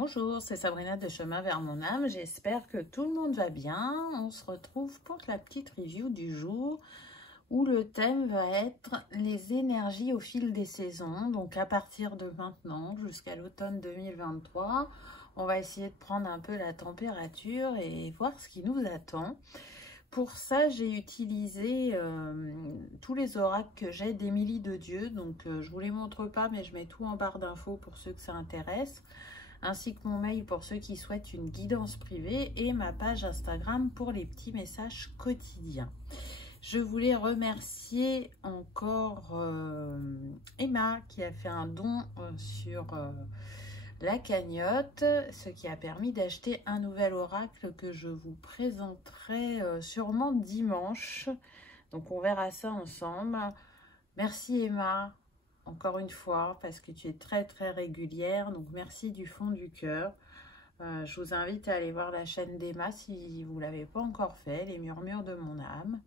Bonjour, c'est Sabrina de Chemin vers mon âme. J'espère que tout le monde va bien. On se retrouve pour la petite review du jour où le thème va être les énergies au fil des saisons. Donc à partir de maintenant jusqu'à l'automne 2023, on va essayer de prendre un peu la température et voir ce qui nous attend. Pour ça, j'ai utilisé tous les oracles que j'ai d'Émilie de Dieu. Donc je vous les montre pas, mais je mets tout en barre d'infos pour ceux que ça intéresse, ainsi que mon mail pour ceux qui souhaitent une guidance privée et ma page Instagram pour les petits messages quotidiens. Je voulais remercier encore Emma qui a fait un don sur la cagnotte, ce qui a permis d'acheter un nouvel oracle que je vous présenterai sûrement dimanche. Donc on verra ça ensemble. Merci Emma, encore une fois, parce que tu es très régulière, donc merci du fond du cœur. Je vous invite à aller voir la chaîne d'Emma si vous ne l'avez pas encore fait, les murmures de mon âme.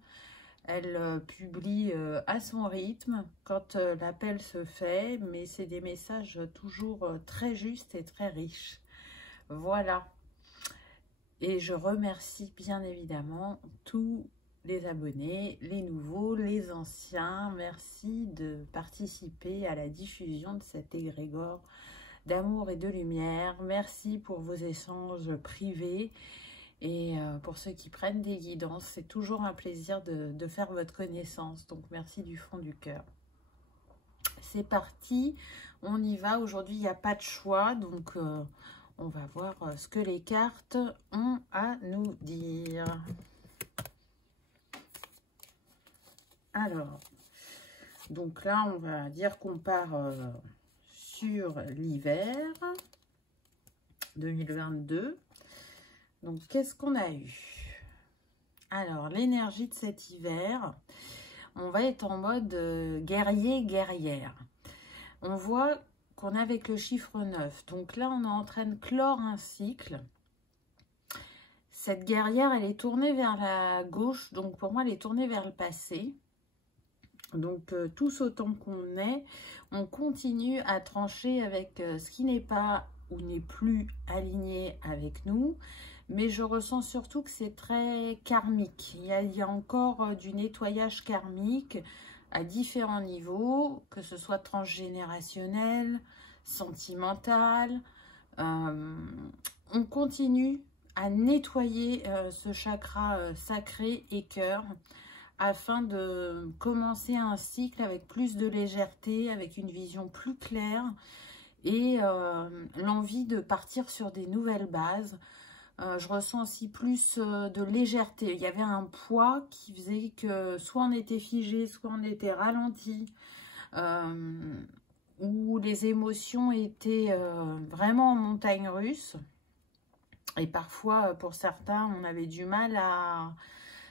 Elle publie à son rythme quand l'appel se fait, mais c'est des messages toujours très justes et très riches. Voilà. Et je remercie bien évidemment tous les abonnés, les nouveaux, les anciens. Merci de participer à la diffusion de cet égrégore d'amour et de lumière. Merci pour vos échanges privés et pour ceux qui prennent des guidances. C'est toujours un plaisir de faire votre connaissance. Donc merci du fond du cœur. C'est parti, on y va. Aujourd'hui, il n'y a pas de choix, donc on va voir ce que les cartes ont à nous dire. Alors, donc là, on va dire qu'on part sur l'hiver 2022. Donc, qu'est-ce qu'on a eu? Alors, l'énergie de cet hiver, on va être en mode guerrier-guerrière. On voit qu'on est avec le chiffre 9. Donc là, on est en train de clore un cycle. Cette guerrière, elle est tournée vers la gauche. Donc, pour moi, elle est tournée vers le passé. Donc, tous autant qu'on est, on continue à trancher avec ce qui n'est pas ou n'est plus aligné avec nous. Mais je ressens surtout que c'est très karmique. Il y a encore du nettoyage karmique à différents niveaux, que ce soit transgénérationnel, sentimental. On continue à nettoyer ce chakra sacré et cœur, afin de commencer un cycle avec plus de légèreté, avec une vision plus claire et l'envie de partir sur des nouvelles bases. Je ressens aussi plus de légèreté. Il y avait un poids qui faisait que soit on était figé, soit on était ralenti, où les émotions étaient vraiment en montagne russe. Et parfois, pour certains, on avait du mal à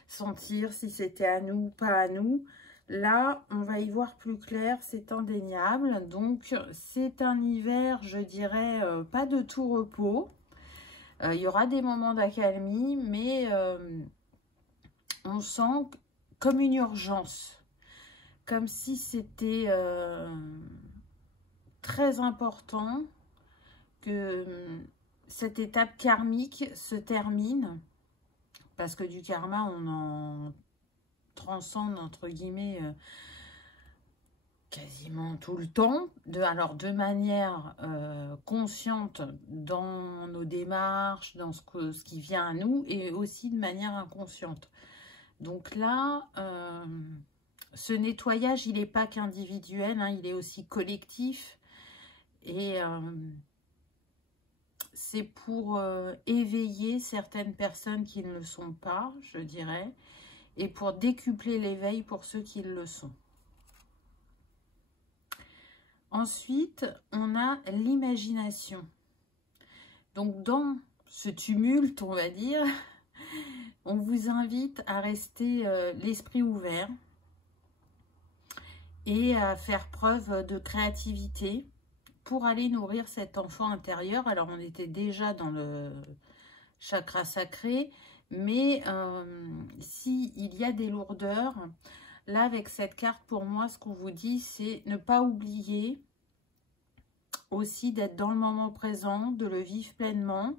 sentir si c'était à nous ou pas à nous. Là, on va y voir plus clair, c'est indéniable. Donc, c'est un hiver, je dirais, pas de tout repos. Il y aura des moments d'accalmie, mais on sent comme une urgence. Comme si c'était très important que cette étape karmique se termine. Parce que du karma, on en transcende, entre guillemets, quasiment tout le temps, alors de manière consciente dans nos démarches, dans ce qui vient à nous, et aussi de manière inconsciente. Donc là, ce nettoyage, il n'est pas qu'individuel, hein, il est aussi collectif, et c'est pour éveiller certaines personnes qui ne le sont pas, je dirais, et pour décupler l'éveil pour ceux qui le sont. Ensuite, on a l'imagination. Donc, dans ce tumulte, on va dire, on vous invite à rester l'esprit ouvert et à faire preuve de créativité pour aller nourrir cet enfant intérieur. Alors, on était déjà dans le chakra sacré, mais s'il y a des lourdeurs, là, avec cette carte, pour moi, ce qu'on vous dit, c'est ne pas oublier aussi d'être dans le moment présent, de le vivre pleinement,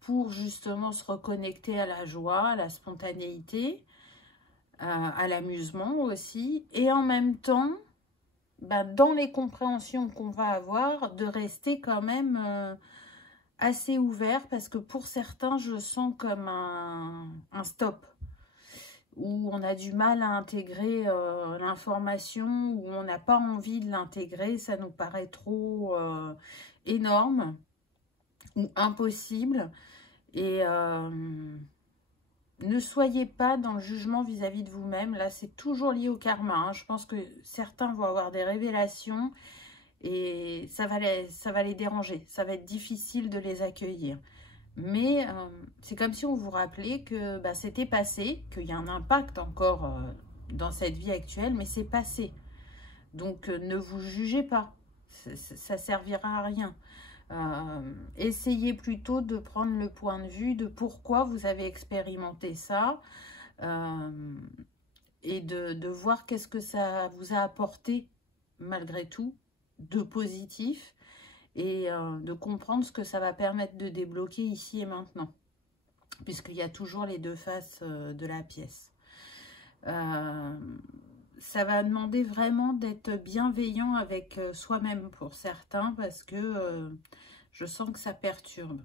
pour justement se reconnecter à la joie, à la spontanéité, à l'amusement aussi, et en même temps, dans les compréhensions qu'on va avoir, de rester quand même assez ouvert, parce que pour certains, je sens comme un stop, où on a du mal à intégrer l'information, où on n'a pas envie de l'intégrer, ça nous paraît trop énorme ou impossible. Et ne soyez pas dans le jugement vis-à-vis de vous-même. Là, c'est toujours lié au karma, hein. Je pense que certains vont avoir des révélations et ça va les déranger. Ça va être difficile de les accueillir. Mais c'est comme si on vous rappelait que c'était passé, qu'il y a un impact encore dans cette vie actuelle, mais c'est passé. Donc, ne vous jugez pas. Ça servira à rien. Essayez plutôt de prendre le point de vue de pourquoi vous avez expérimenté ça et de voir qu'est-ce que ça vous a apporté malgré tout de positif et de comprendre ce que ça va permettre de débloquer ici et maintenant, puisqu'il y a toujours les deux faces de la pièce. Ça va demander vraiment d'être bienveillant avec soi-même pour certains, parce que je sens que ça perturbe.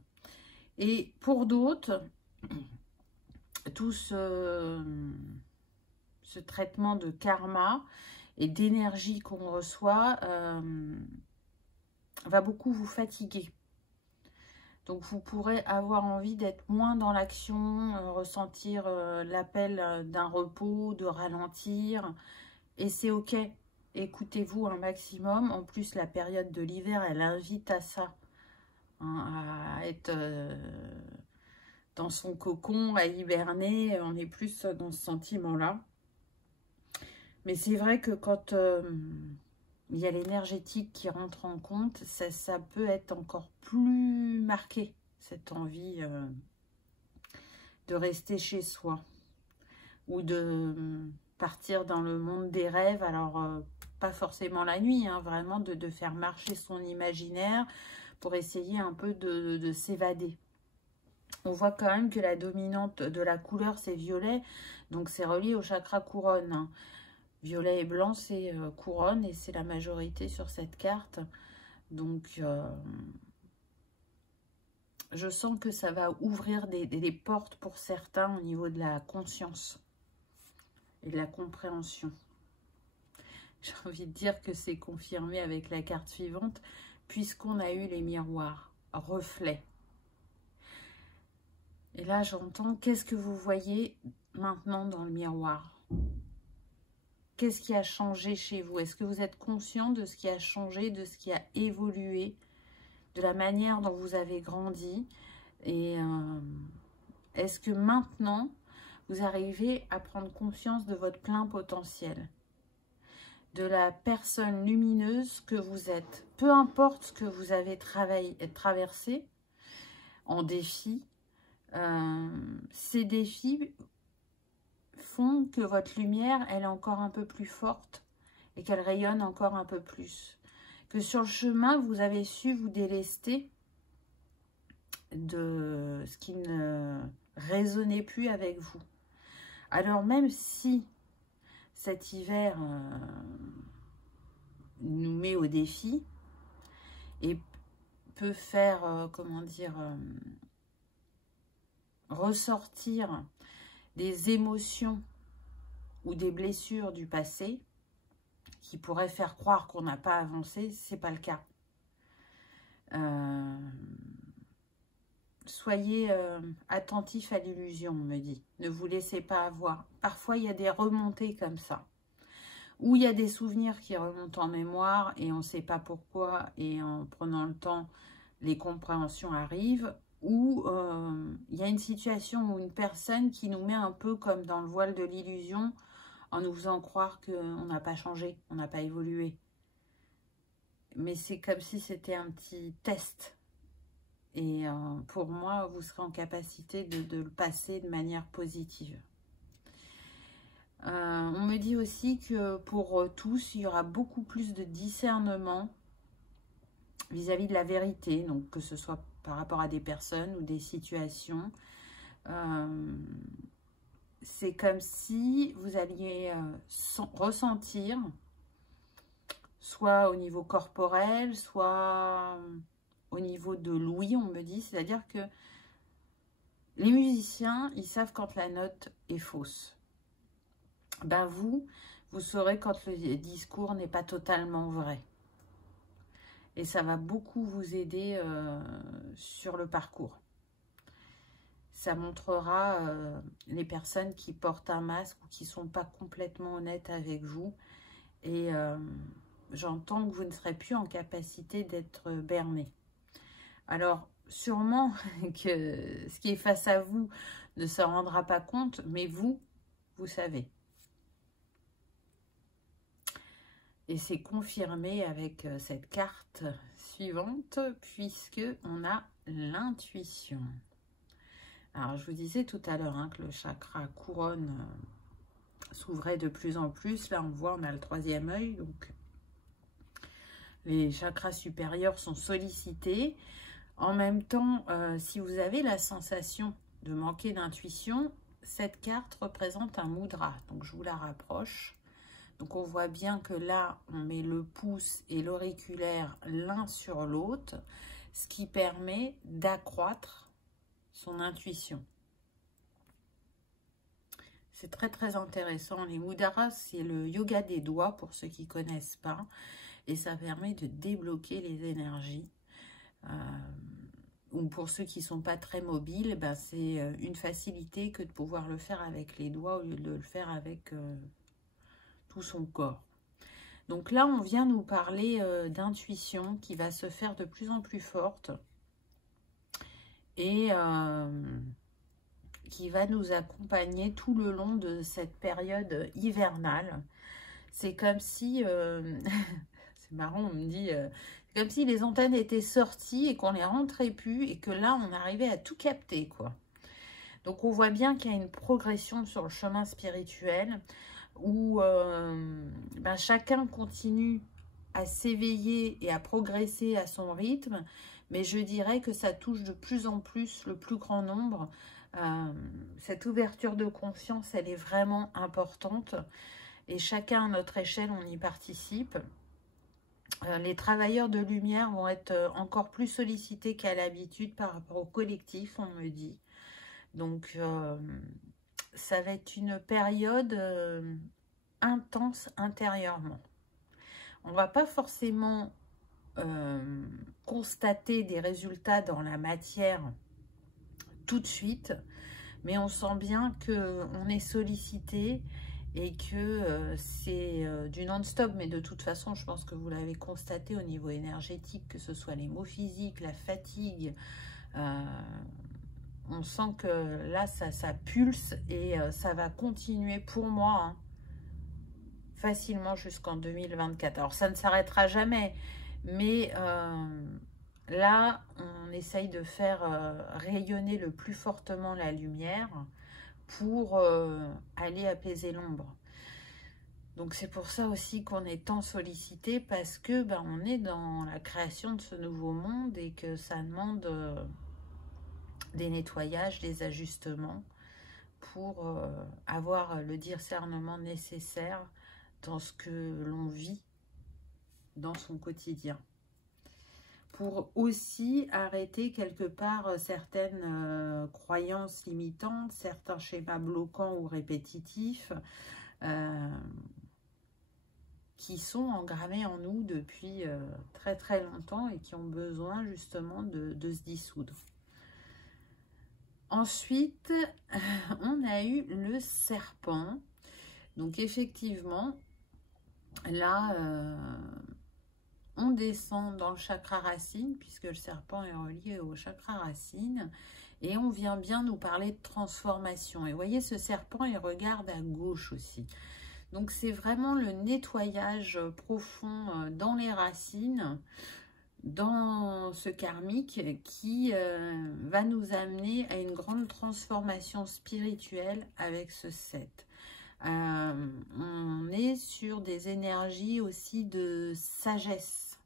Et pour d'autres, tout ce traitement de karma et d'énergie qu'on reçoit va beaucoup vous fatiguer. Donc vous pourrez avoir envie d'être moins dans l'action, ressentir l'appel d'un repos, de ralentir. Et c'est ok, écoutez-vous un maximum. En plus, la période de l'hiver, elle invite à ça, hein, à être dans son cocon, à hiberner. On est plus dans ce sentiment-là. Mais c'est vrai que quand il y a l'énergétique qui rentre en compte, ça peut être encore plus marqué, cette envie de rester chez soi ou de partir dans le monde des rêves. Alors, pas forcément la nuit, hein, vraiment de faire marcher son imaginaire pour essayer un peu de s'évader. On voit quand même que la dominante de la couleur, c'est violet, donc c'est relié au chakra couronne, hein. Violet et blanc, c'est couronne et c'est la majorité sur cette carte. Donc, je sens que ça va ouvrir des portes pour certains au niveau de la conscience et de la compréhension. J'ai envie de dire que c'est confirmé avec la carte suivante, puisqu'on a eu les miroirs, reflets. Et là, j'entends, qu'est-ce que vous voyez maintenant dans le miroir ? Qu'est-ce qui a changé chez vous? Est-ce que vous êtes conscient de ce qui a changé, de ce qui a évolué, de la manière dont vous avez grandi? Et est-ce que maintenant, vous arrivez à prendre conscience de votre plein potentiel, de la personne lumineuse que vous êtes? Peu importe ce que vous avez traversé en défi, ces défis font que votre lumière, elle est encore un peu plus forte et qu'elle rayonne encore un peu plus. Que sur le chemin, vous avez su vous délester de ce qui ne résonnait plus avec vous. Alors même si cet hiver nous met au défi et peut faire, comment dire, ressortir des émotions ou des blessures du passé qui pourraient faire croire qu'on n'a pas avancé, c'est pas le cas. Soyez attentif à l'illusion, on me dit. Ne vous laissez pas avoir. Parfois, il y a des remontées comme ça, où il y a des souvenirs qui remontent en mémoire et on ne sait pas pourquoi, et en prenant le temps, les compréhensions arrivent, ou il y a une situation ou une personne qui nous met un peu comme dans le voile de l'illusion, en nous faisant croire qu'on n'a pas changé, on n'a pas évolué. Mais c'est comme si c'était un petit test. Et pour moi, vous serez en capacité de le passer de manière positive. On me dit aussi que pour tous, il y aura beaucoup plus de discernement vis-à-vis de la vérité, donc que ce soit par rapport à des personnes ou des situations. C'est comme si vous alliez ressentir, soit au niveau corporel, soit au niveau de l'ouïe, on me dit. C'est-à-dire que les musiciens, ils savent quand la note est fausse. Ben vous saurez quand le discours n'est pas totalement vrai. Et ça va beaucoup vous aider sur le parcours. Ça montrera les personnes qui portent un masque ou qui ne sont pas complètement honnêtes avec vous. Et j'entends que vous ne serez plus en capacité d'être berné. Alors, sûrement que ce qui est face à vous ne se rendra pas compte, mais vous savez. Et c'est confirmé avec cette carte suivante, puisque on a l'intuition. Alors, je vous disais tout à l'heure que le chakra couronne s'ouvrait de plus en plus. Là, on voit, on a le 3e œil. Donc, les chakras supérieurs sont sollicités. En même temps, si vous avez la sensation de manquer d'intuition, cette carte représente un mudra. Donc, je vous la rapproche. Donc, on voit bien que là, on met le pouce et l'auriculaire l'un sur l'autre, ce qui permet d'accroître son intuition. C'est très, très intéressant. Les mudras, c'est le yoga des doigts, pour ceux qui ne connaissent pas. Et ça permet de débloquer les énergies. Ou pour ceux qui ne sont pas très mobiles, ben c'est une facilité que de pouvoir le faire avec les doigts au lieu de le faire avec tout son corps. Donc là, on vient nous parler d'intuition qui va se faire de plus en plus forte et qui va nous accompagner tout le long de cette période hivernale. C'est comme si, c'est marrant, on me dit, c'est comme si les antennes étaient sorties et qu'on les rentrait plus et que là, on arrivait à tout capter, quoi. Donc, on voit bien qu'il y a une progression sur le chemin spirituel où ben, chacun continue à s'éveiller et à progresser à son rythme, mais je dirais que ça touche de plus en plus le plus grand nombre. Cette ouverture de conscience, elle est vraiment importante et chacun à notre échelle, on y participe. Les travailleurs de lumière vont être encore plus sollicités qu'à l'habitude par rapport au collectif, on me dit. Donc, ça va être une période intense intérieurement. On ne va pas forcément constater des résultats dans la matière tout de suite, mais on sent bien qu'on est sollicité et que c'est du non-stop. Mais de toute façon, je pense que vous l'avez constaté au niveau énergétique, que ce soit les maux physiques, la fatigue, on sent que là, ça pulse et ça va continuer pour moi facilement jusqu'en 2024. Alors, ça ne s'arrêtera jamais, mais là, on essaye de faire rayonner le plus fortement la lumière pour aller apaiser l'ombre. Donc, c'est pour ça aussi qu'on est tant sollicité, parce que ben, on est dans la création de ce nouveau monde et que ça demande des nettoyages, des ajustements pour avoir le discernement nécessaire dans ce que l'on vit dans son quotidien. Pour aussi arrêter quelque part certaines croyances limitantes, certains schémas bloquants ou répétitifs qui sont engrammés en nous depuis très très longtemps et qui ont besoin justement de se dissoudre. Ensuite, on a eu le serpent. Donc effectivement, là, on descend dans le chakra racine, puisque le serpent est relié au chakra racine, et on vient bien nous parler de transformation. Et vous voyez, ce serpent, il regarde à gauche aussi. Donc c'est vraiment le nettoyage profond dans les racines, dans ce karmique, qui va nous amener à une grande transformation spirituelle avec ce 7. On est sur des énergies aussi de sagesse,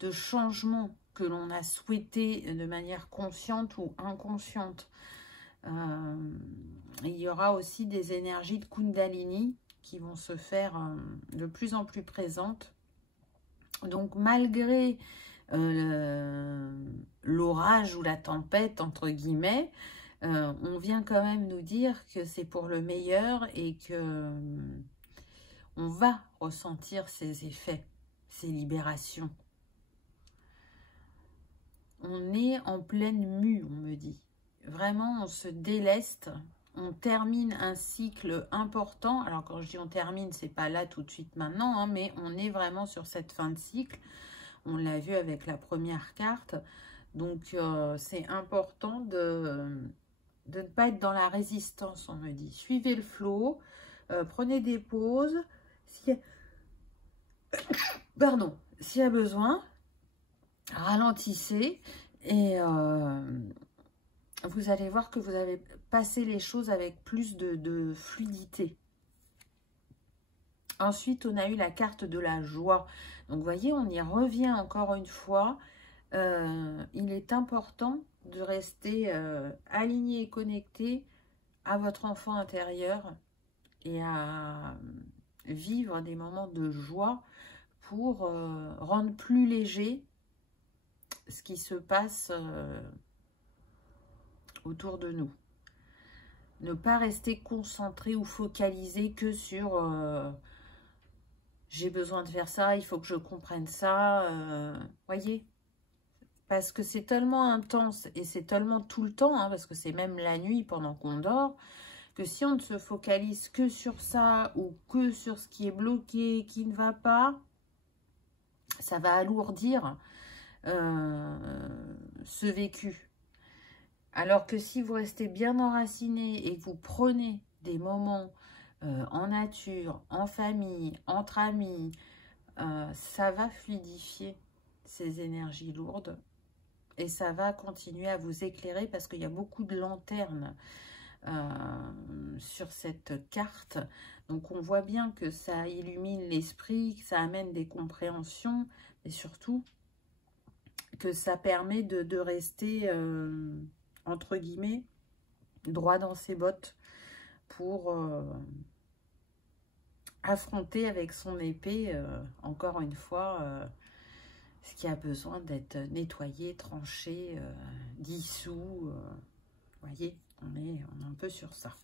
de changement que l'on a souhaité de manière consciente ou inconsciente. Il y aura aussi des énergies de Kundalini qui vont se faire de plus en plus présentes. Donc malgré l'orage ou la tempête, entre guillemets, on vient quand même nous dire que c'est pour le meilleur et que on va ressentir ces effets, ces libérations. On est en pleine mue, on me dit. Vraiment, on se déleste, on termine un cycle important. Alors quand je dis on termine, c'est pas là tout de suite maintenant, hein, mais on est vraiment sur cette fin de cycle. On l'a vu avec la première carte. Donc c'est important de ne pas être dans la résistance, on me dit. Suivez le flot, prenez des pauses. Pardon, s'il y a besoin, ralentissez et vous allez voir que vous avez passé les choses avec plus de fluidité. Ensuite, on a eu la carte de la joie. Donc, vous voyez, on y revient encore une fois. Il est important de rester aligné et connecté à votre enfant intérieur et à vivre des moments de joie pour rendre plus léger ce qui se passe autour de nous. Ne pas rester concentré ou focalisé que sur j'ai besoin de faire ça, il faut que je comprenne ça. Voyez, parce que c'est tellement intense et c'est tellement tout le temps, hein, parce que c'est même la nuit pendant qu'on dort, que si on ne se focalise que sur ça ou que sur ce qui est bloqué, qui ne va pas, ça va alourdir ce vécu. Alors que si vous restez bien enraciné et que vous prenez des moments en nature, en famille, entre amis, ça va fluidifier ces énergies lourdes et ça va continuer à vous éclairer parce qu'il y a beaucoup de lanternes sur cette carte. Donc on voit bien que ça illumine l'esprit, que ça amène des compréhensions et surtout que ça permet de rester entre guillemets droit dans ses bottes pour affronter avec son épée encore une fois ce qui a besoin d'être nettoyé, tranché, dissous. Voyez, on est un peu sur ça.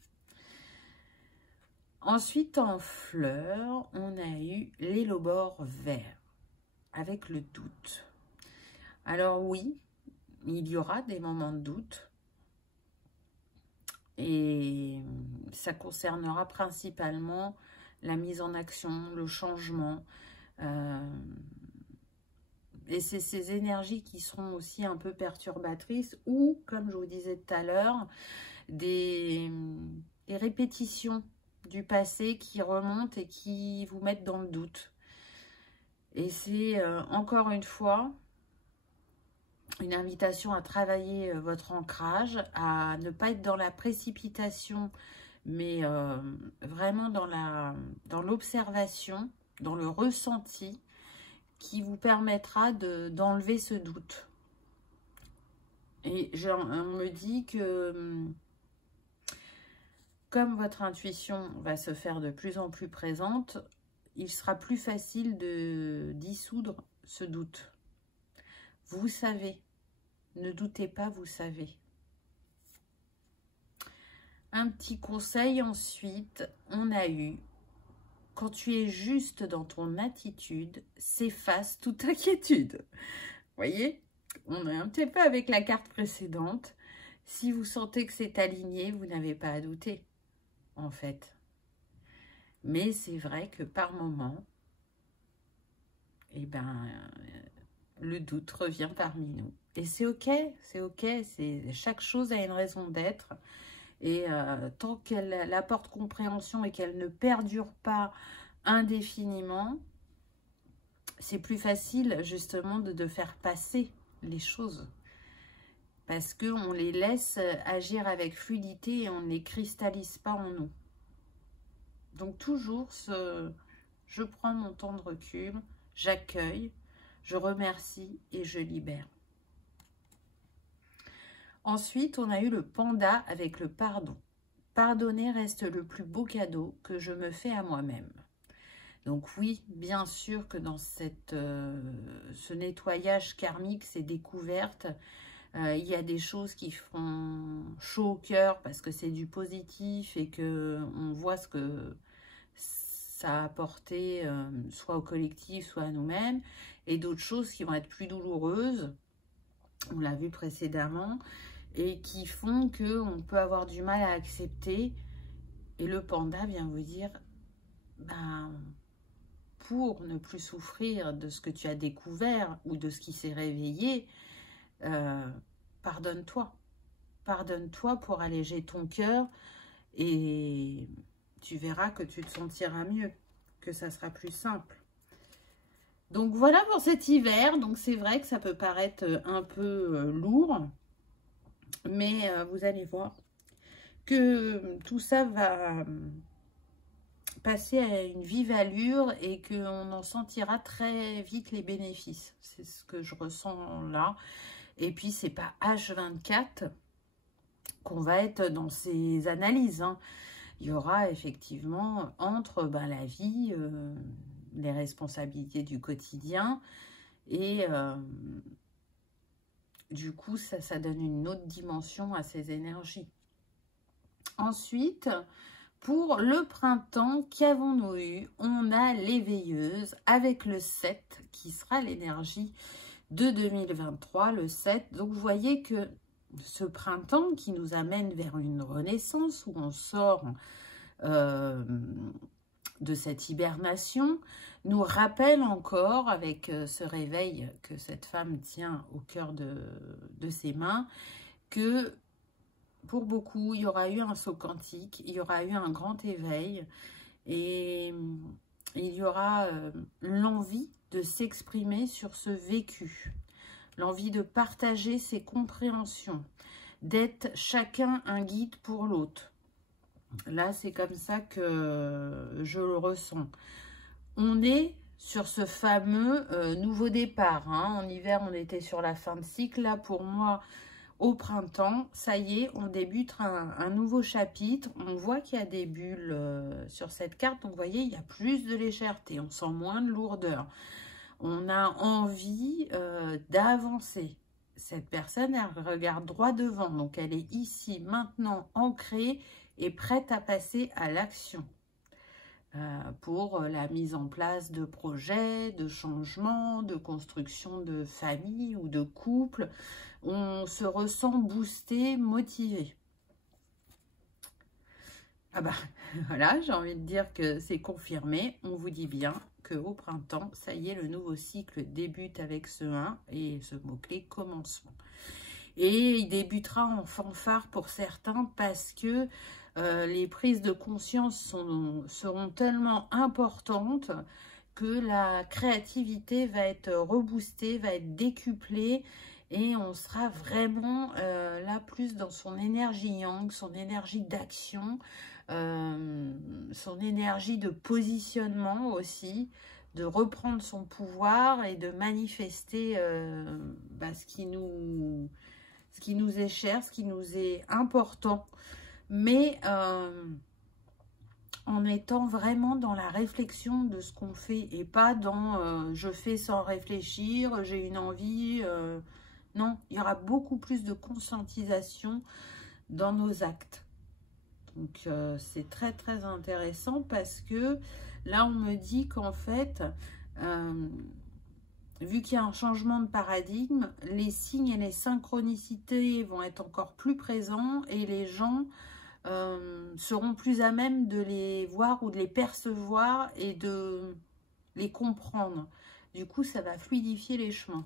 Ensuite, en fleurs, on a eu l'élobore vert avec le doute. Alors oui, il y aura des moments de doute et ça concernera principalement la mise en action, le changement. Et c'est ces énergies qui seront aussi un peu perturbatrices ou, comme je vous disais tout à l'heure, des répétitions du passé qui remontent et qui vous mettent dans le doute. Et c'est encore une fois une invitation à travailler votre ancrage, à ne pas être dans la précipitation, mais vraiment dans l'observation, dans le ressenti, qui vous permettra d'enlever ce doute. Et on me dit que comme votre intuition va se faire de plus en plus présente, il sera plus facile de dissoudre ce doute. Vous savez, ne doutez pas, vous savez. Un petit conseil ensuite, on a eu, quand tu es juste dans ton attitude, s'efface toute inquiétude. Voyez, on est un petit peu avec la carte précédente. Si vous sentez que c'est aligné, vous n'avez pas à douter, en fait. Mais c'est vrai que par moment, eh ben, le doute revient parmi nous. Et c'est ok, c'est ok. Chaque chose a une raison d'être. Et tant qu'elle apporte compréhension et qu'elle ne perdure pas indéfiniment, c'est plus facile justement de faire passer les choses. Parce qu'on les laisse agir avec fluidité et on ne les cristallise pas en nous. Donc toujours, je prends mon temps de recul, j'accueille, Je remercie et je libère. Ensuite, on a eu le panda avec le pardon. Pardonner reste le plus beau cadeau que je me fais à moi-même. Donc oui, bien sûr que dans ce nettoyage karmique, ces découvertes, il y a des choses qui font chaud au cœur parce que c'est du positif et qu'on voit ce que ça a apporté soit au collectif, soit à nous-mêmes, et d'autres choses qui vont être plus douloureuses, on l'a vu précédemment, et qui font qu'on peut avoir du mal à accepter. Et le panda vient vous dire, ben, pour ne plus souffrir de ce que tu as découvert ou de ce qui s'est réveillé, pardonne-toi. Pardonne-toi pour alléger ton cœur et tu verras que tu te sentiras mieux, que ça sera plus simple. Donc voilà pour cet hiver. Donc c'est vrai que ça peut paraître un peu lourd, mais vous allez voir que tout ça va passer à une vive allure et qu'on en sentira très vite les bénéfices. C'est ce que je ressens là. Et puis, c'est pas H24 qu'on va être dans ces analyses. Hein. Il y aura effectivement entre la vie, les responsabilités du quotidien et du coup, ça donne une autre dimension à ces énergies. Ensuite, pour le printemps, qu'avons-nous eu? On a l'éveilleuse avec le 7 qui sera l'énergie de 2023, le 7. Donc, vous voyez que ce printemps qui nous amène vers une renaissance où on sort de cette hibernation nous rappelle encore avec ce réveil que cette femme tient au cœur de ses mains que pour beaucoup, il y aura eu un saut quantique, il y aura eu un grand éveil et il y aura l'envie de s'exprimer sur ce vécu, l'envie de partager ses compréhensions, d'être chacun un guide pour l'autre. Là, c'est comme ça que je le ressens. On est sur ce fameux nouveau départ. Hein. En hiver, on était sur la fin de cycle. Là, pour moi, au printemps, ça y est, on débute un nouveau chapitre. On voit qu'il y a des bulles sur cette carte. Donc, vous voyez, il y a plus de légèreté. On sent moins de lourdeur. On a envie d'avancer. Cette personne, elle regarde droit devant. Donc, elle est ici, maintenant, ancrée et prête à passer à l'action. Pour la mise en place de projets, de changements, de construction de famille ou de couple. On se ressent boosté, motivé. Ah bah voilà, j'ai envie de dire que c'est confirmé. On vous dit bien qu'au printemps, ça y est, le nouveau cycle débute avec ce 1 et ce mot-clé commencement. Et il débutera en fanfare pour certains parce que les prises de conscience seront tellement importantes que la créativité va être reboostée, va être décuplée et on sera vraiment là plus dans son énergie yang, son énergie d'action, son énergie de positionnement aussi, de reprendre son pouvoir et de manifester ce qui nous est cher, ce qui nous est important. Mais en étant vraiment dans la réflexion de ce qu'on fait et pas dans je fais sans réfléchir, j'ai une envie. Non, il y aura beaucoup plus de conscientisation dans nos actes. Donc, c'est très, très intéressant parce que là, on me dit qu'en fait, vu qu'il y a un changement de paradigme, les signes et les synchronicités vont être encore plus présents et les gens seront plus à même de les voir ou de les percevoir et de les comprendre. Du coup, ça va fluidifier les chemins.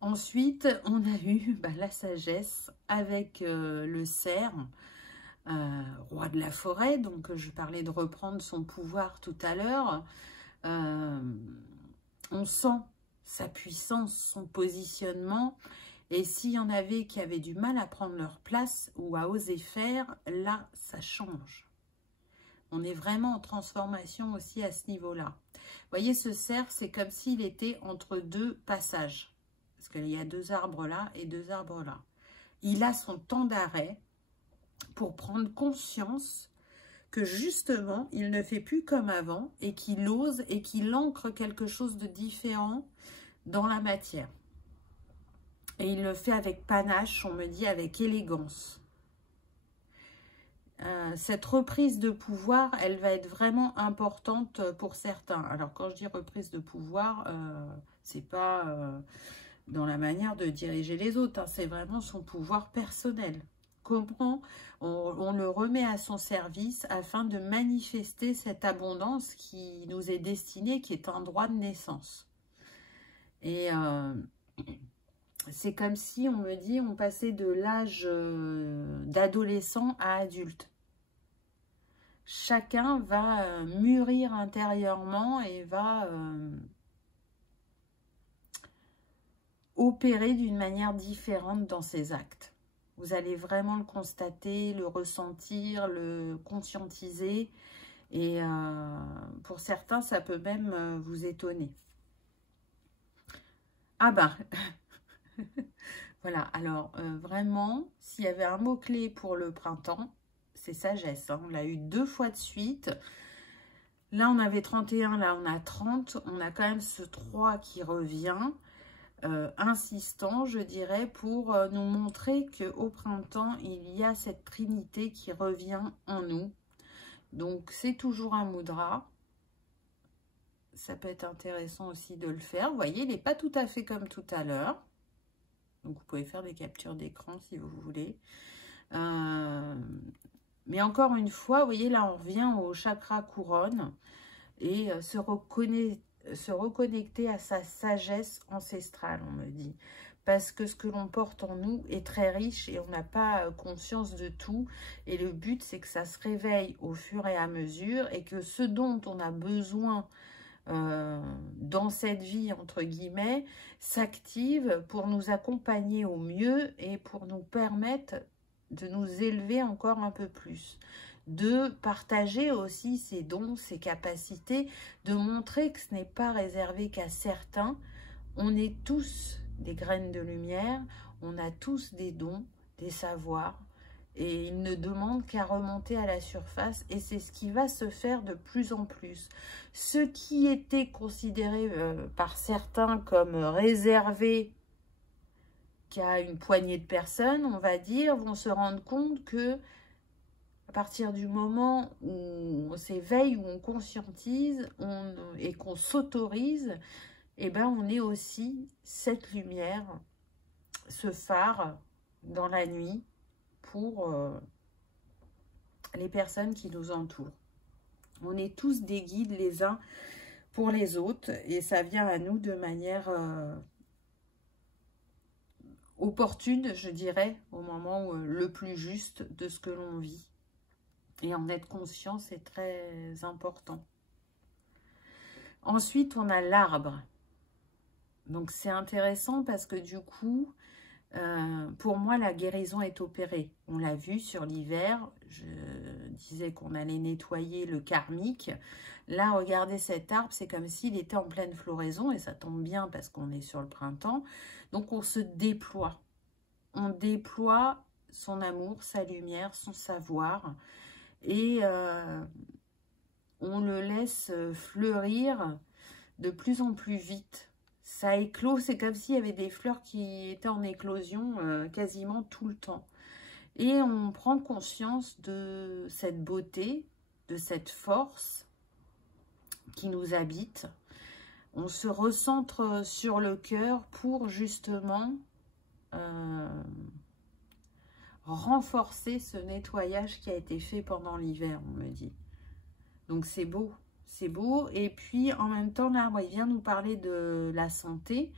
Ensuite, on a eu la sagesse avec le cerf, roi de la forêt. Donc, je parlais de reprendre son pouvoir tout à l'heure. On sent sa puissance, son positionnement. Et s'il y en avait qui avaient du mal à prendre leur place ou à oser faire, là, ça change. On est vraiment en transformation aussi à ce niveau-là. voyez, ce cerf, c'est comme s'il était entre deux passages. Parce qu'il y a 2 arbres là et 2 arbres là. Il a son temps d'arrêt pour prendre conscience que justement, il ne fait plus comme avant et qu'il ose et qu'il ancre quelque chose de différent dans la matière. Et il le fait avec panache, on me dit avec élégance. Cette reprise de pouvoir, elle va être vraiment importante pour certains. Alors, quand je dis reprise de pouvoir, c'est pas dans la manière de diriger les autres, hein, c'est vraiment son pouvoir personnel. Comment on le remet à son service afin de manifester cette abondance qui nous est destinée, qui est un droit de naissance. Et c'est comme si, on me dit, on passait de l'âge d'adolescent à adulte. Chacun va mûrir intérieurement et va opérer d'une manière différente dans ses actes. Vous allez vraiment le constater, le ressentir, le conscientiser. Et pour certains, ça peut même vous étonner. Ah ben, voilà. Alors, vraiment, s'il y avait un mot-clé pour le printemps, c'est sagesse. Hein. On l'a eu 2 fois de suite. Là, on avait 31, là, on a 30. On a quand même ce 3 qui revient. Insistant, je dirais, pour nous montrer qu'au printemps, il y a cette trinité qui revient en nous. Donc, c'est toujours un mudra. Ça peut être intéressant aussi de le faire. Vous voyez, il n'est pas tout à fait comme tout à l'heure. Donc, vous pouvez faire des captures d'écran si vous voulez. Mais encore une fois, vous voyez, là, on revient au chakra couronne et se reconnecter à sa sagesse ancestrale, on me dit. Parce que ce que l'on porte en nous est très riche et on n'a pas conscience de tout. Et le but, c'est que ça se réveille au fur et à mesure et que ce dont on a besoin dans cette vie, entre guillemets, s'active pour nous accompagner au mieux et pour nous permettre de nous élever encore un peu plus. De partager aussi ses dons, ses capacités, de montrer que ce n'est pas réservé qu'à certains. On est tous des graines de lumière, on a tous des dons, des savoirs, et ils ne demandent qu'à remonter à la surface, et c'est ce qui va se faire de plus en plus. Ce qui était considéré par certains comme réservé qu'à une poignée de personnes, on va dire, vont se rendre compte que à partir du moment où on s'éveille, où on conscientise et qu'on s'autorise, eh ben, on est aussi cette lumière, ce phare dans la nuit pour les personnes qui nous entourent. On est tous des guides les uns pour les autres et ça vient à nous de manière opportune, je dirais, au moment le plus juste de ce que l'on vit. Et en être conscient, c'est très important. Ensuite, on a l'arbre. Donc, c'est intéressant parce que du coup, pour moi, la guérison est opérée. On l'a vu sur l'hiver. Je disais qu'on allait nettoyer le karmique. Là, regardez cet arbre. C'est comme s'il était en pleine floraison. Et ça tombe bien parce qu'on est sur le printemps. Donc, on se déploie. On déploie son amour, sa lumière, son savoir. Et on le laisse fleurir de plus en plus vite. Ça éclot, c'est comme s'il y avait des fleurs qui étaient en éclosion quasiment tout le temps. Et on prend conscience de cette beauté, de cette force qui nous habite. On se recentre sur le cœur pour justement renforcer ce nettoyage qui a été fait pendant l'hiver, on me dit. Donc c'est beau. C'est beau, et puis en même temps, l'arbre, il vient nous parler de la santé.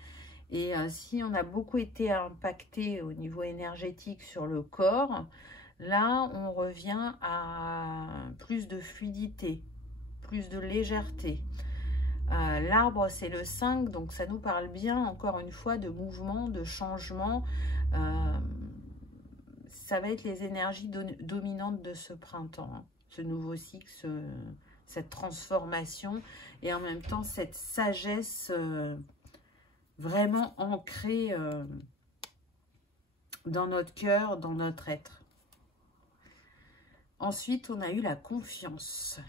Et si on a beaucoup été impacté au niveau énergétique sur le corps, là, on revient à plus de fluidité, plus de légèreté. L'arbre, c'est le 5, donc ça nous parle bien, encore une fois, de mouvement, de changement. Ça va être les énergies dominantes de ce printemps, hein, ce nouveau cycle, cette transformation et en même temps cette sagesse vraiment ancrée dans notre cœur, dans notre être. Ensuite, on a eu la confiance.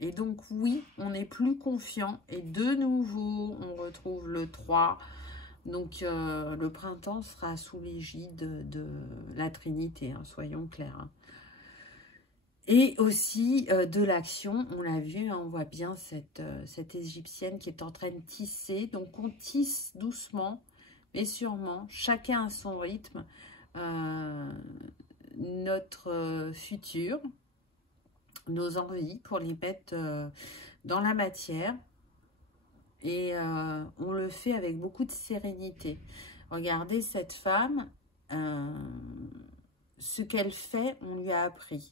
Et donc, oui, on est plus confiant. Et de nouveau, on retrouve le 3. Donc, le printemps sera sous l'égide de la Trinité, hein, soyons clairs. Hein. Et aussi de l'action, on l'a vu, hein, on voit bien cette égyptienne qui est en train de tisser. Donc, on tisse doucement, mais sûrement, chacun à son rythme, notre futur, nos envies pour les mettre dans la matière. Et on le fait avec beaucoup de sérénité. Regardez cette femme, ce qu'elle fait, on lui a appris.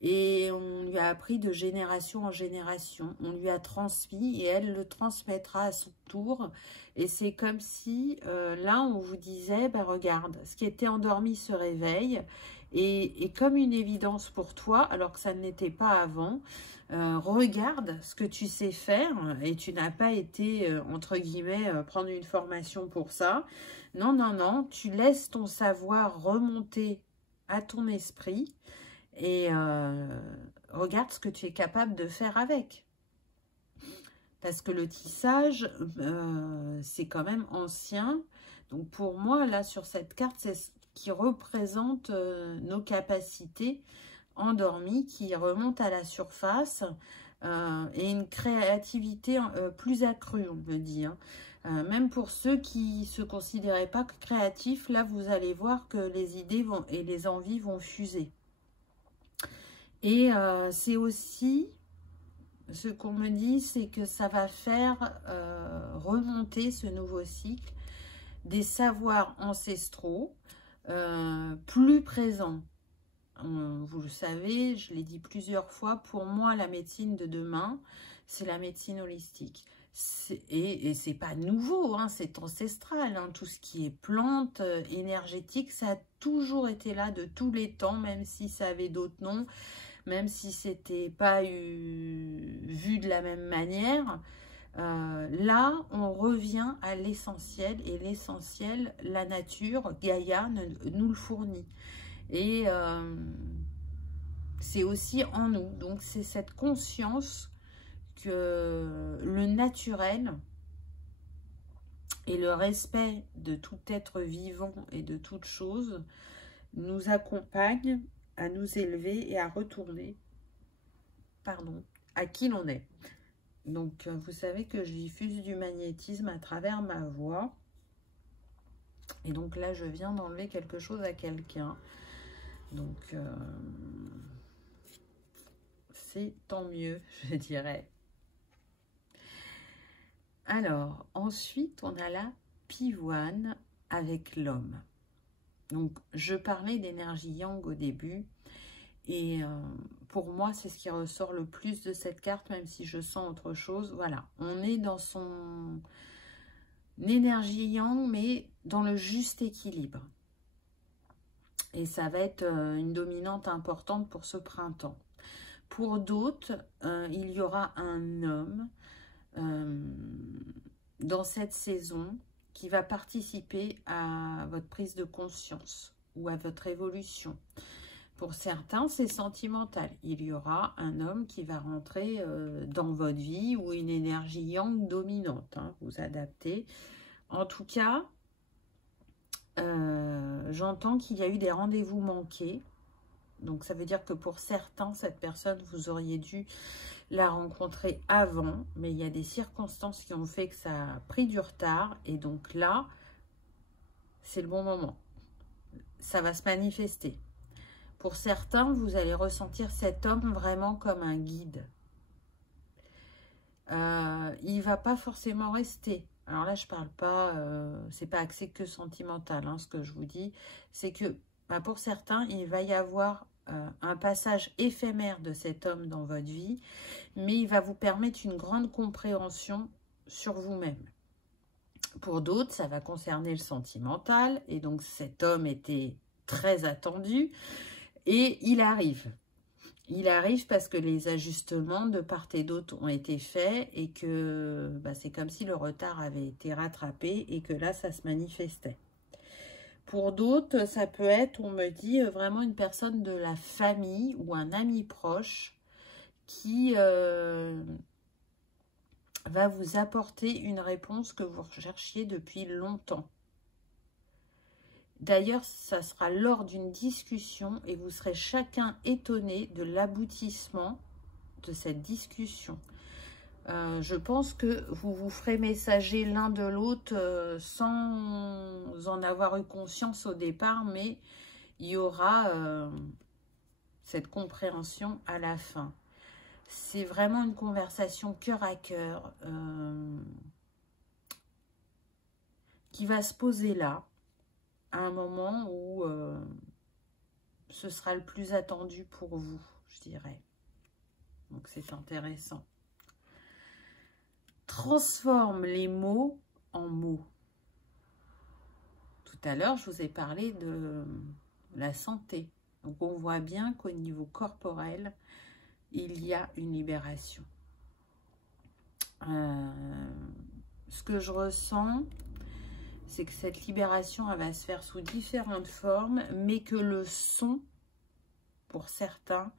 Et on lui a appris de génération en génération. On lui a transmis et elle le transmettra à son tour. Et c'est comme si, là, on vous disait, bah, regarde, ce qui était endormi se réveille. Et comme une évidence pour toi, alors que ça ne l'était pas avant, regarde ce que tu sais faire. Et tu n'as pas été, entre guillemets, prendre une formation pour ça. Non, non, non, tu laisses ton savoir remonter à ton esprit. Et regarde ce que tu es capable de faire avec. Parce que le tissage, c'est quand même ancien. Donc pour moi, là, sur cette carte, c'est ce qui représente nos capacités endormies, qui remontent à la surface. Et une créativité plus accrue, on me dit. Hein. Même pour ceux qui ne se considéraient pas créatifs, là, vous allez voir que les idées et les envies vont fuser. Et c'est aussi, ce qu'on me dit, c'est que ça va faire remonter ce nouveau cycle des savoirs ancestraux plus présents. Vous le savez, je l'ai dit plusieurs fois, pour moi, la médecine de demain, c'est la médecine holistique. Et c'est pas nouveau, hein, c'est ancestral. Hein, tout ce qui est plantes, énergétique, ça a toujours été là de tous les temps, même si ça avait d'autres noms. Même si c'était pas vu de la même manière, là, on revient à l'essentiel. Et l'essentiel, la nature, Gaïa, nous le fournit. Et c'est aussi en nous. Donc, c'est cette conscience que le naturel et le respect de tout être vivant et de toute chose nous accompagne à nous élever et à retourner, pardon, à qui l'on est. Donc, vous savez que je diffuse du magnétisme à travers ma voix. Et donc là, je viens d'enlever quelque chose à quelqu'un. Donc, c'est tant mieux, je dirais. Alors, ensuite, on a la pivoine avec l'homme. Donc, je parlais d'énergie yang au début. Et pour moi, c'est ce qui ressort le plus de cette carte, même si je sens autre chose. Voilà, on est dans son énergie yang, mais dans le juste équilibre. Et ça va être une dominante importante pour ce printemps. Pour d'autres, il y aura un homme dans cette saison qui va participer à votre prise de conscience ou à votre évolution. Pour certains, c'est sentimental. Il y aura un homme qui va rentrer dans votre vie ou une énergie yang dominante. Hein, vous adaptez. En tout cas, j'entends qu'il y a eu des rendez-vous manqués. Donc, ça veut dire que pour certains, cette personne, vous auriez dû la rencontrer avant. Mais il y a des circonstances qui ont fait que ça a pris du retard. Et donc là, c'est le bon moment. Ça va se manifester. Pour certains, vous allez ressentir cet homme vraiment comme un guide. Il ne va pas forcément rester. Alors là, je ne parle pas, c'est pas axé que sentimental, hein, ce que je vous dis. C'est que bah, pour certains, il va y avoir un passage éphémère de cet homme dans votre vie, mais il va vous permettre une grande compréhension sur vous-même. Pour d'autres, ça va concerner le sentimental, et donc cet homme était très attendu. Et il arrive. il arrive parce que les ajustements de part et d'autre ont été faits et que c'est comme si le retard avait été rattrapé et que là, ça se manifestait. Pour d'autres, ça peut être, on me dit, vraiment une personne de la famille ou un ami proche qui va vous apporter une réponse que vous recherchiez depuis longtemps. D'ailleurs, ça sera lors d'une discussion et vous serez chacun étonné de l'aboutissement de cette discussion. Je pense que vous vous ferez messager l'un de l'autre sans en avoir eu conscience au départ, mais il y aura cette compréhension à la fin. C'est vraiment une conversation cœur à cœur qui va se poser là, à un moment où ce sera le plus attendu pour vous, je dirais. Donc c'est intéressant. Transforme les mots en mots. Tout à l'heure, je vous ai parlé de la santé. Donc on voit bien qu'au niveau corporel, il y a une libération. Ce que je ressens, c'est que cette libération, elle va se faire sous différentes formes, mais que le son, pour certains,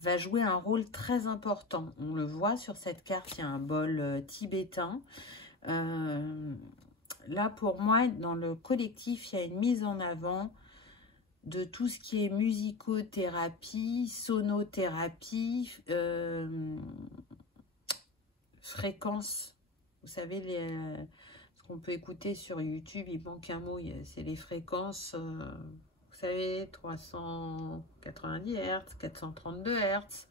va jouer un rôle très important. On le voit sur cette carte, il y a un bol tibétain. Là, pour moi, dans le collectif, il y a une mise en avant de tout ce qui est musicothérapie, sonothérapie, fréquence. Vous savez, ce qu'on peut écouter sur YouTube, il manque un mot, c'est les fréquences, vous savez, 390 Hz, 432 Hz.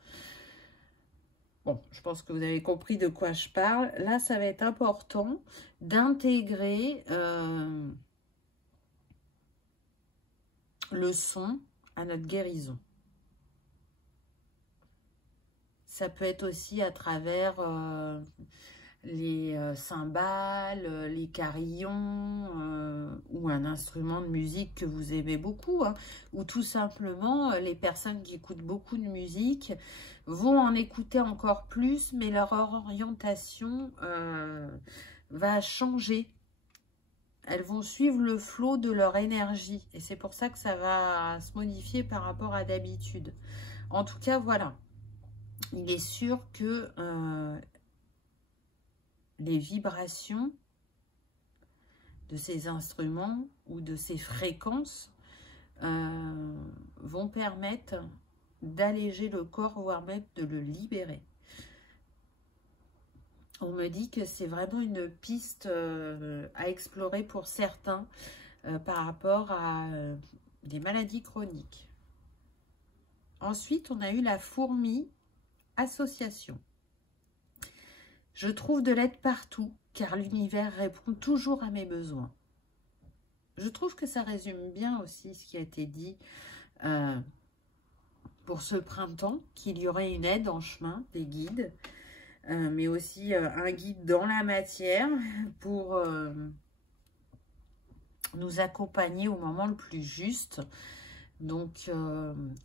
Bon, je pense que vous avez compris de quoi je parle. Là, ça va être important d'intégrer le son à notre guérison. Ça peut être aussi à travers les cymbales, les carillons ou un instrument de musique que vous aimez beaucoup, hein, ou tout simplement les personnes qui écoutent beaucoup de musique vont en écouter encore plus, mais leur orientation va changer. Elles vont suivre le flot de leur énergie et c'est pour ça que ça va se modifier par rapport à d'habitude. En tout cas, voilà. Il est sûr que les vibrations de ces instruments ou de ces fréquences vont permettre d'alléger le corps, voire même de le libérer. On me dit que c'est vraiment une piste à explorer pour certains par rapport à des maladies chroniques. Ensuite, on a eu la fourmi association. Je trouve de l'aide partout, car l'univers répond toujours à mes besoins. Je trouve que ça résume bien aussi ce qui a été dit pour ce printemps, qu'il y aurait une aide en chemin, des guides, mais aussi un guide dans la matière pour nous accompagner au moment le plus juste. Donc,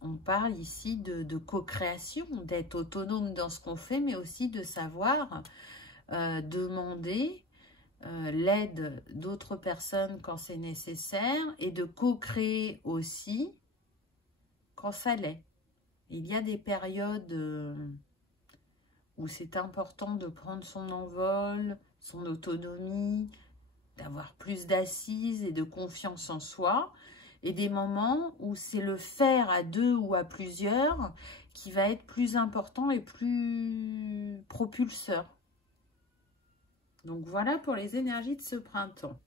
on parle ici de co-création, d'être autonome dans ce qu'on fait, mais aussi de savoir demander l'aide d'autres personnes quand c'est nécessaire et de co-créer aussi quand ça l'est. Il y a des périodes où c'est important de prendre son envol, son autonomie, d'avoir plus d'assises et de confiance en soi, et des moments où c'est le faire à deux ou à plusieurs qui va être plus important et plus propulseur. Donc voilà pour les énergies de ce printemps.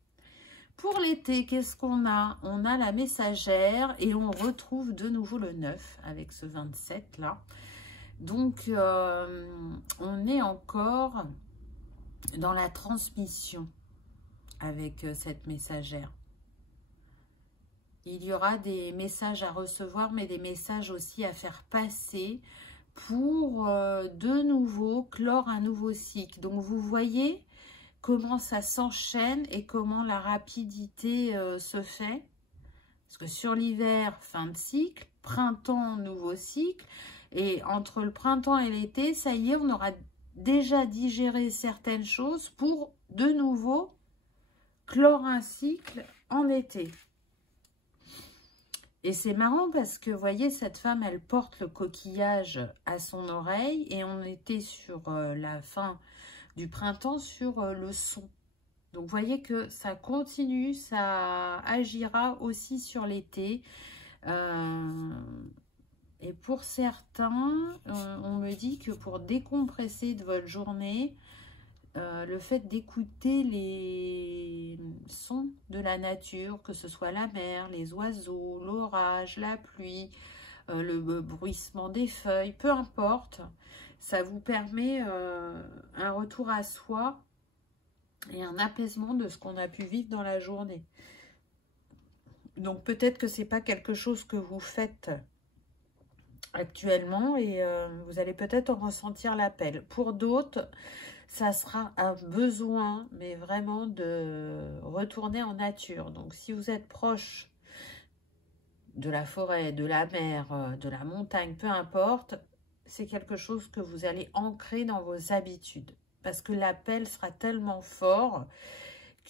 Pour l'été, qu'est-ce qu'on a? On a la messagère et on retrouve de nouveau le 9 avec ce 27 là. Donc on est encore dans la transmission avec cette messagère. Il y aura des messages à recevoir, mais des messages aussi à faire passer pour de nouveau clore un nouveau cycle. Donc vous voyez comment ça s'enchaîne et comment la rapidité se fait. Parce que sur l'hiver, fin de cycle, printemps, nouveau cycle. Et entre le printemps et l'été, ça y est, on aura déjà digéré certaines choses pour de nouveau clore un cycle en été. Et c'est marrant parce que, vous voyez, cette femme, elle porte le coquillage à son oreille et on était sur la fin du printemps sur le son. Donc, vous voyez que ça continue, ça agira aussi sur l'été. Et pour certains, on me dit que pour décompresser de votre journée, le fait d'écouter les sons de la nature, que ce soit la mer, les oiseaux, l'orage, la pluie, le bruissement des feuilles, peu importe, ça vous permet un retour à soi et un apaisement de ce qu'on a pu vivre dans la journée. Donc peut-être que c'est pas quelque chose que vous faites actuellement et vous allez peut-être en ressentir l'appel. Pour d'autres, ça sera un besoin, mais vraiment de retourner en nature. Donc, si vous êtes proche de la forêt, de la mer, de la montagne, peu importe, c'est quelque chose que vous allez ancrer dans vos habitudes. Parce que l'appel sera tellement fort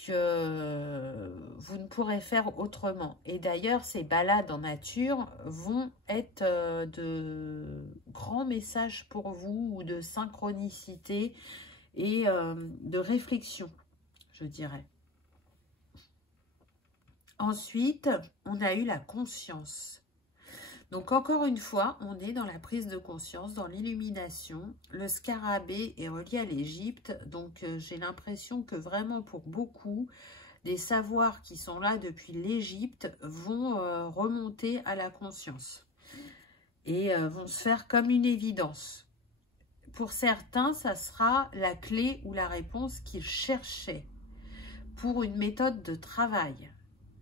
que vous ne pourrez faire autrement. Et d'ailleurs, ces balades en nature vont être de grands messages pour vous ou de synchronicité et de réflexion, je dirais. Ensuite, on a eu la conscience. Donc, encore une fois, on est dans la prise de conscience, dans l'illumination. Le scarabée est relié à l'Égypte, donc j'ai l'impression que vraiment pour beaucoup, des savoirs qui sont là depuis l'Égypte vont remonter à la conscience et vont se faire comme une évidence. Pour certains, ça sera la clé ou la réponse qu'ils cherchaient pour une méthode de travail.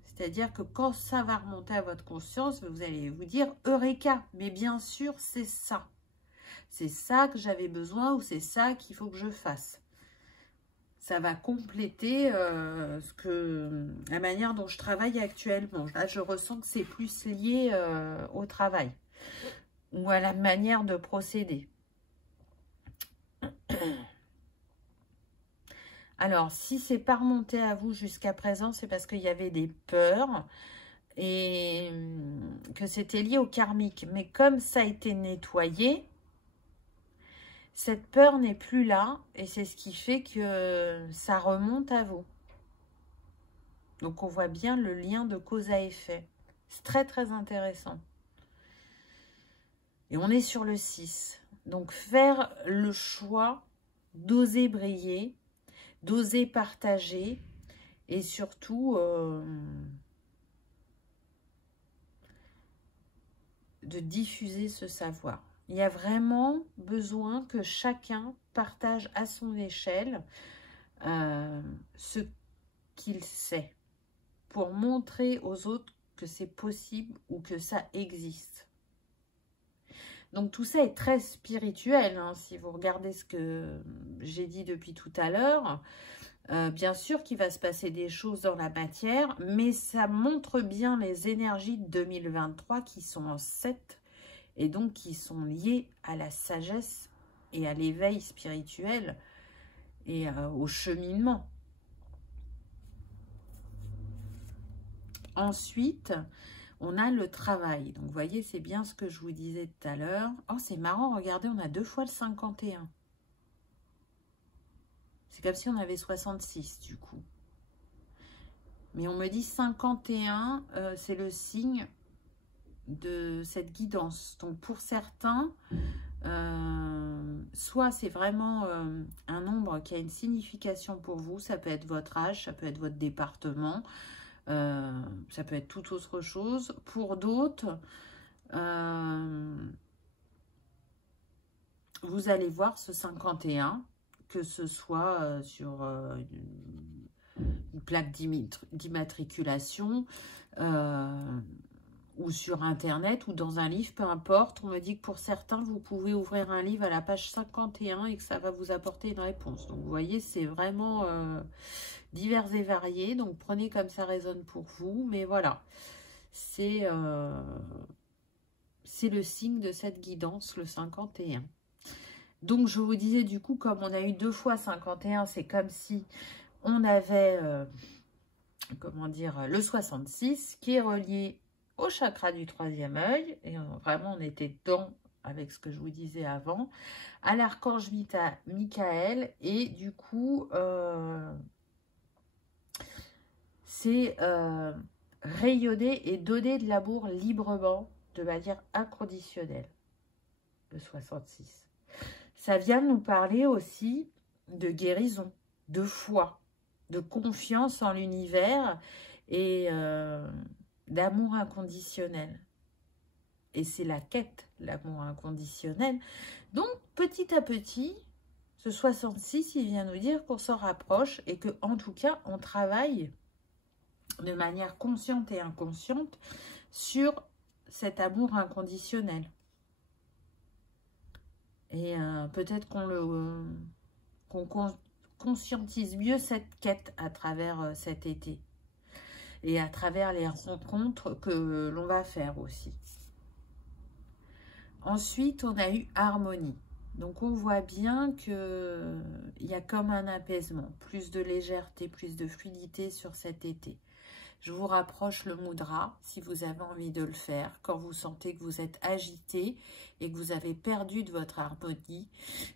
C'est-à-dire que quand ça va remonter à votre conscience, vous allez vous dire « Eureka !» Mais bien sûr, c'est ça. C'est ça que j'avais besoin ou c'est ça qu'il faut que je fasse. Ça va compléter la manière dont je travaille actuellement. Là, je ressens que c'est plus lié au travail ou à la manière de procéder. Alors, si c'est pas remonté à vous jusqu'à présent, c'est parce qu'il y avait des peurs et que c'était lié au karmique. Mais comme ça a été nettoyé, cette peur n'est plus là et c'est ce qui fait que ça remonte à vous. Donc, on voit bien le lien de cause à effet. C'est très, très intéressant. Et on est sur le 6. Donc, faire le choix d'oser briller, d'oser partager et surtout de diffuser ce savoir. Il y a vraiment besoin que chacun partage à son échelle ce qu'il sait pour montrer aux autres que c'est possible ou que ça existe. Donc tout ça est très spirituel, hein, si vous regardez ce que j'ai dit depuis tout à l'heure. Bien sûr qu'il va se passer des choses dans la matière, mais ça montre bien les énergies de 2023 qui sont en 7 et donc qui sont liées à la sagesse et à l'éveil spirituel et au cheminement. Ensuite, on a le travail. Donc, vous voyez, c'est bien ce que je vous disais tout à l'heure. Oh, c'est marrant, regardez, on a 2 fois le 51. C'est comme si on avait 66, du coup. Mais on me dit 51, c'est le signe de cette guidance. Donc, pour certains, soit c'est vraiment un nombre qui a une signification pour vous. Ça peut être votre âge, ça peut être votre département. Ça peut être toute autre chose. Pour d'autres, vous allez voir ce 51, que ce soit sur une plaque d'immatriculation ou sur Internet ou dans un livre, peu importe. On me dit que pour certains, vous pouvez ouvrir un livre à la page 51 et que ça va vous apporter une réponse. Donc, vous voyez, c'est vraiment divers et variés. Donc, prenez comme ça résonne pour vous. Mais voilà, c'est c'est le signe de cette guidance, le 51. Donc, je vous disais, du coup, comme on a eu 2 fois 51, c'est comme si on avait, comment dire, le 66 qui est relié au chakra du 3e œil. Et vraiment, on était dedans avec ce que je vous disais avant, à l'archange Michael. Et du coup, c'est rayonner et donner de l'amour librement, de manière inconditionnelle, le 66. Ça vient nous parler aussi de guérison, de foi, de confiance en l'univers et d'amour inconditionnel. Et c'est la quête, l'amour inconditionnel. Donc, petit à petit, ce 66, il vient nous dire qu'on s'en rapproche et que, en tout cas, on travaille de manière consciente et inconsciente sur cet amour inconditionnel. Et peut-être qu'on conscientise mieux cette quête à travers cet été. Et à travers les rencontres que l'on va faire aussi. Ensuite, on a eu harmonie. Donc, on voit bien qu'il y a comme un apaisement. Plus de légèreté, plus de fluidité sur cet été. Je vous rapproche le mudra, si vous avez envie de le faire, quand vous sentez que vous êtes agité et que vous avez perdu de votre harmonie,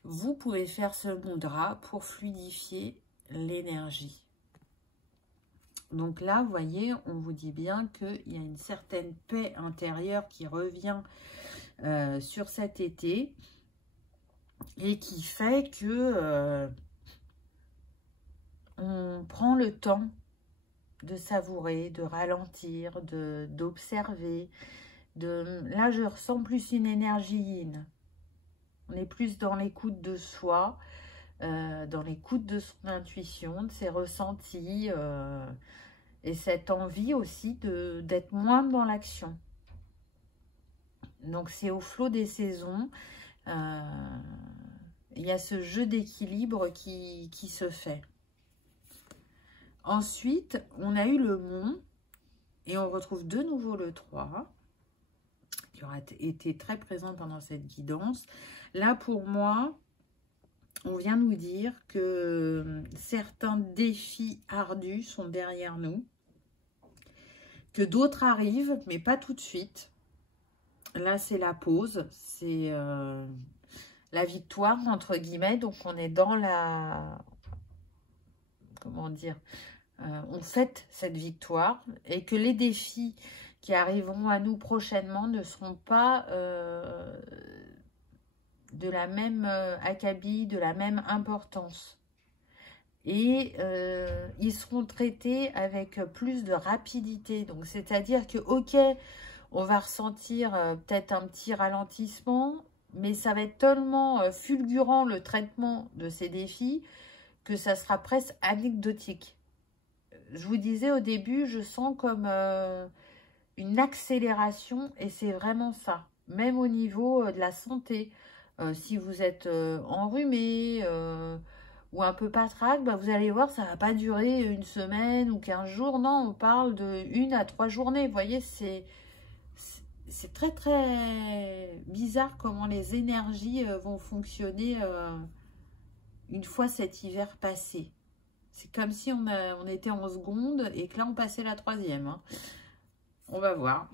vous pouvez faire ce mudra pour fluidifier l'énergie. Donc là, vous voyez, on vous dit bien qu'il y a une certaine paix intérieure qui revient sur cet été et qui fait que on prend le temps de savourer, de ralentir, d'observer. Là, je ressens plus une énergie yin. On est plus dans l'écoute de soi, dans l'écoute de son intuition, de ses ressentis, et cette envie aussi d'être moins dans l'action. Donc, c'est au flot des saisons. Il y a ce jeu d'équilibre qui se fait. Ensuite, on a eu le mont et on retrouve de nouveau le 3 qui aura été très présent pendant cette guidance. Là, pour moi, on vient nous dire que certains défis ardus sont derrière nous, que d'autres arrivent, mais pas tout de suite. Là, c'est la pause, c'est la victoire, entre guillemets. Donc, on est dans la... Comment dire, on fête cette victoire et que les défis qui arriveront à nous prochainement ne seront pas de la même acabit, de la même importance. Et ils seront traités avec plus de rapidité. Donc, c'est-à-dire que, ok, on va ressentir peut-être un petit ralentissement, mais ça va être tellement fulgurant le traitement de ces défis que ça sera presque anecdotique. Je vous disais au début, je sens comme une accélération et c'est vraiment ça. Même au niveau de la santé. Si vous êtes enrhumé ou un peu patraque, bah, vous allez voir, ça ne va pas durer une semaine ou 15 jours. Non, on parle de 1 à 3 journées. Vous voyez, c'est très très bizarre comment les énergies vont fonctionner une fois cet hiver passé. C'est comme si on était en seconde et que là, on passait la 3e. Hein. On va voir.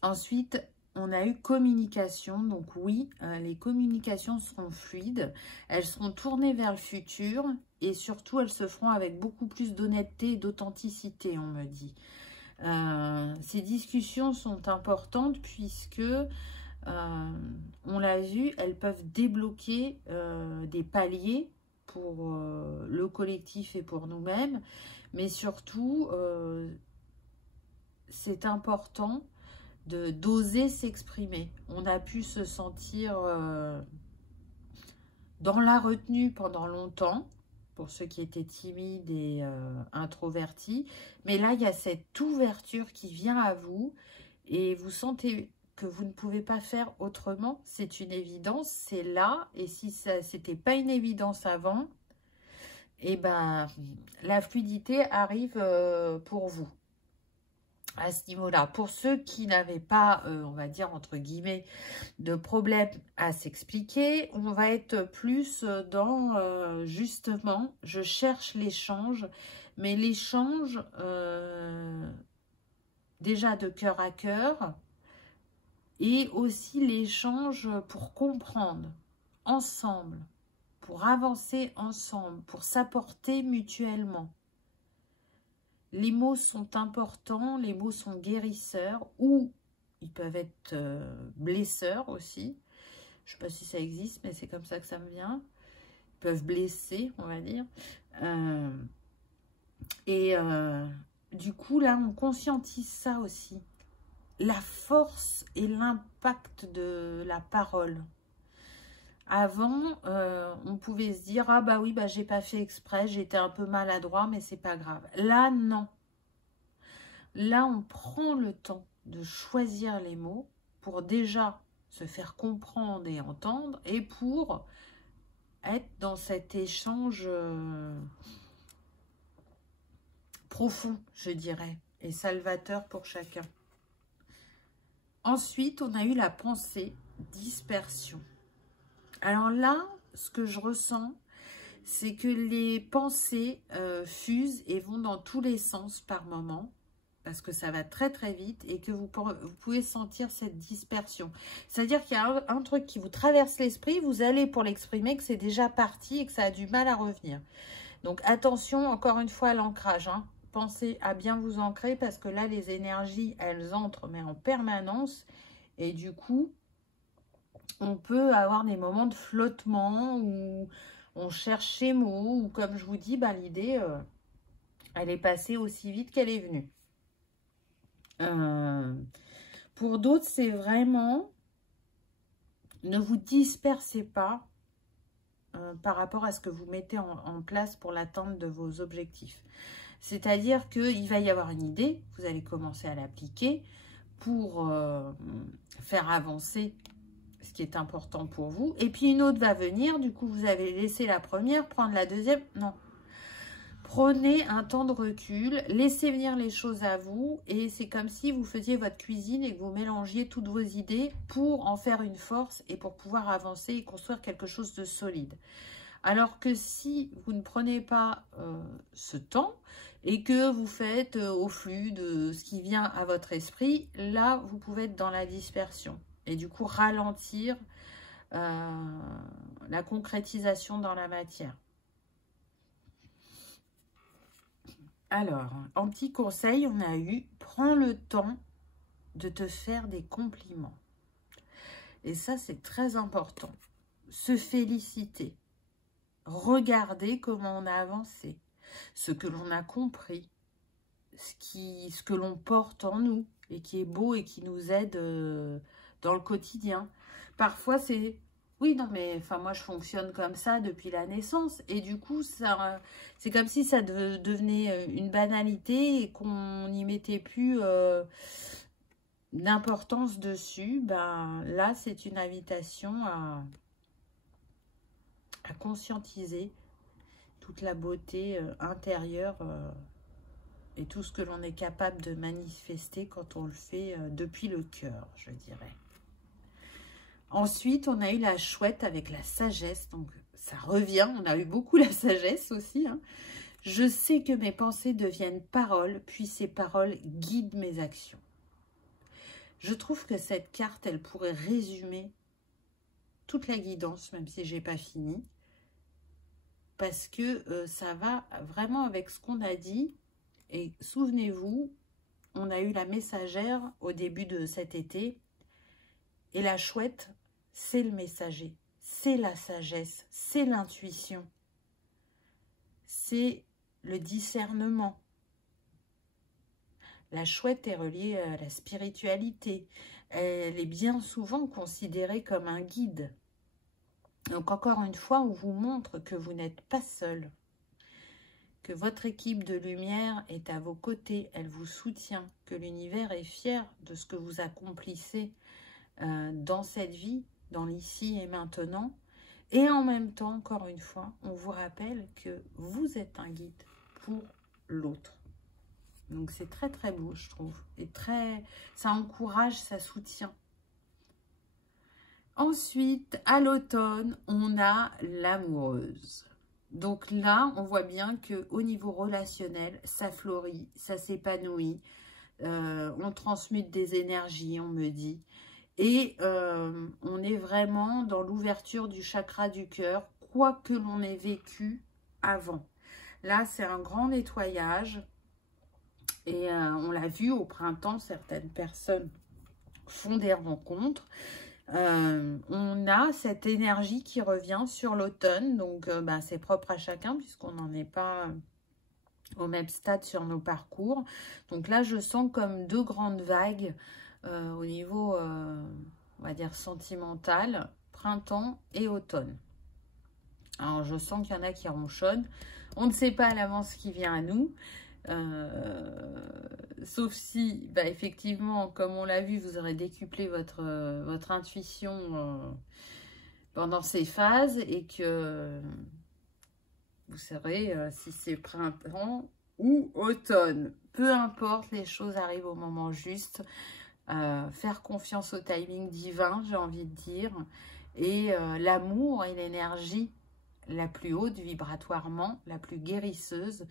Ensuite, on a eu communication. Donc oui, les communications seront fluides. Elles seront tournées vers le futur. Et surtout, elles se feront avec beaucoup plus d'honnêteté et d'authenticité, on me dit. Ces discussions sont importantes puisque... on l'a vu, elles peuvent débloquer des paliers pour le collectif et pour nous-mêmes, mais surtout, c'est important d'oser s'exprimer. On a pu se sentir dans la retenue pendant longtemps, pour ceux qui étaient timides et introvertis, mais là, il y a cette ouverture qui vient à vous et vous sentez que vous ne pouvez pas faire autrement, c'est une évidence, c'est là, et si ça c'était pas une évidence avant, et ben la fluidité arrive pour vous. à ce niveau-là. Pour ceux qui n'avaient pas, on va dire, entre guillemets, de problème à s'expliquer, on va être plus dans, justement, je cherche l'échange, mais l'échange, déjà de cœur à cœur, et aussi l'échange pour comprendre ensemble, pour avancer ensemble, pour s'apporter mutuellement. Les mots sont importants, les mots sont guérisseurs, ou ils peuvent être blesseurs aussi. Je ne sais pas si ça existe, mais c'est comme ça que ça me vient. Ils peuvent blesser, on va dire. Du coup, là, on conscientise ça aussi. La force et l'impact de la parole. Avant, on pouvait se dire, ah bah oui, bah j'ai pas fait exprès, j'étais un peu maladroit, mais c'est pas grave. Là, non. Là, on prend le temps de choisir les mots pour déjà se faire comprendre et entendre, et pour être dans cet échange profond, je dirais, et salvateur pour chacun. Ensuite, on a eu la pensée dispersion. Alors là, ce que je ressens, c'est que les pensées fusent et vont dans tous les sens par moment, parce que ça va très très vite, et que vous pouvez sentir cette dispersion. C'est-à-dire qu'il y a un truc qui vous traverse l'esprit, vous allez pour l'exprimer, que c'est déjà parti et que ça a du mal à revenir. Donc attention, encore une fois, à l'ancrage, hein. Pensez à bien vous ancrer, parce que là, les énergies, elles entrent, mais en permanence. Et du coup, on peut avoir des moments de flottement, où on cherche ses mots, ou comme je vous dis, bah, l'idée, elle est passée aussi vite qu'elle est venue. Pour d'autres, c'est vraiment, ne vous dispersez pas par rapport à ce que vous mettez en place pour l'atteinte de vos objectifs. C'est-à-dire qu'il va y avoir une idée, vous allez commencer à l'appliquer pour faire avancer ce qui est important pour vous. Et puis une autre va venir, du coup vous avez laissé la première, prendre la deuxième. Non. Prenez un temps de recul, laissez venir les choses à vous, et c'est comme si vous faisiez votre cuisine et que vous mélangiez toutes vos idées pour en faire une force et pour pouvoir avancer et construire quelque chose de solide. Alors que si vous ne prenez pas ce temps et que vous faites au flux de ce qui vient à votre esprit, là, vous pouvez être dans la dispersion et du coup ralentir la concrétisation dans la matière. Alors, en petit conseil, on a eu « Prends le temps de te faire des compliments ». Et ça, c'est très important. Se féliciter. Regarder comment on a avancé, ce que l'on a compris, ce que l'on porte en nous et qui est beau et qui nous aide dans le quotidien. Parfois, c'est... Oui, non, mais enfin, moi, je fonctionne comme ça depuis la naissance. Et du coup, c'est comme si ça devenait une banalité et qu'on n'y mettait plus d'importance dessus. Ben, là, c'est une invitation à conscientiser toute la beauté intérieure et tout ce que l'on est capable de manifester quand on le fait depuis le cœur, je dirais. Ensuite, on a eu la chouette avec la sagesse, donc ça revient, on a eu beaucoup la sagesse aussi, hein. Je sais que mes pensées deviennent paroles, puis ces paroles guident mes actions. Je trouve que cette carte, elle pourrait résumer toute la guidance, même si j'ai pas fini. Parce que ça va vraiment avec ce qu'on a dit. Et souvenez-vous, on a eu la messagère au début de cet été. Et la chouette, c'est le messager. C'est la sagesse. C'est l'intuition. C'est le discernement. La chouette est reliée à la spiritualité. Elle est bien souvent considérée comme un guide. Donc encore une fois, on vous montre que vous n'êtes pas seul, que votre équipe de lumière est à vos côtés, elle vous soutient, que l'univers est fier de ce que vous accomplissez dans cette vie, dans l'ici et maintenant. Et en même temps, encore une fois, on vous rappelle que vous êtes un guide pour l'autre. Donc c'est très très beau, je trouve. Et ça encourage, ça soutient. Ensuite, à l'automne, on a l'amoureuse. Donc là, on voit bien qu'au niveau relationnel, ça fleurit, ça s'épanouit. On transmute des énergies, on me dit. Et on est vraiment dans l'ouverture du chakra du cœur, quoi que l'on ait vécu avant. Là, c'est un grand nettoyage. Et on l'a vu au printemps, certaines personnes font des rencontres. On a cette énergie qui revient sur l'automne. Donc, c'est propre à chacun puisqu'on n'en est pas au même stade sur nos parcours. Donc là, je sens comme deux grandes vagues au niveau, on va dire, sentimental, printemps et automne. Alors, je sens qu'il y en a qui ronchonnent. On ne sait pas à l'avance ce qui vient à nous. Sauf si, effectivement, comme on l'a vu, vous aurez décuplé votre intuition pendant ces phases et que vous saurez si c'est printemps ou automne. Peu importe, les choses arrivent au moment juste. Faire confiance au timing divin, j'ai envie de dire. Et l'amour et l'énergie la plus haute vibratoirement, la plus guérisseuse.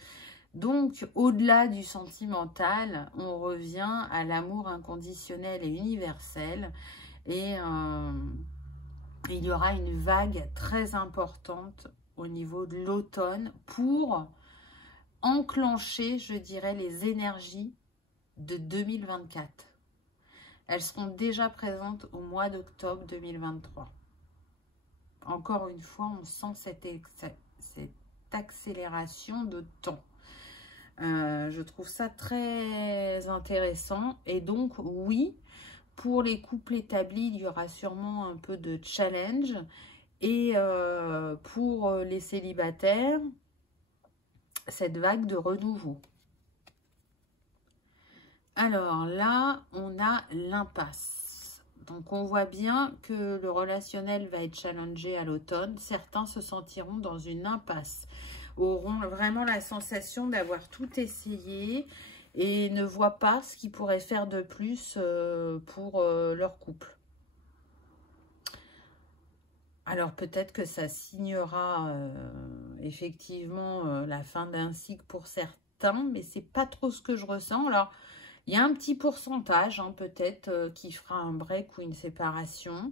Donc, au-delà du sentimental, on revient à l'amour inconditionnel et universel. Et il y aura une vague très importante au niveau de l'automne pour enclencher, je dirais, les énergies de 2024. Elles seront déjà présentes au mois d'octobre 2023. Encore une fois, on sent cette accélération de temps. Je trouve ça très intéressant. Et donc, oui, pour les couples établis, il y aura sûrement un peu de challenge. Et pour les célibataires, cette vague de renouveau. Alors là, on a l'impasse. Donc, on voit bien que le relationnel va être challengé à l'automne. Certains se sentiront dans une impasse, auront vraiment la sensation d'avoir tout essayé et ne voient pas ce qu'ils pourraient faire de plus pour leur couple. Alors, peut-être que ça signera effectivement la fin d'un cycle pour certains, mais c'est pas trop ce que je ressens. Alors, il y a un petit pourcentage, hein, peut-être, qui fera un break ou une séparation.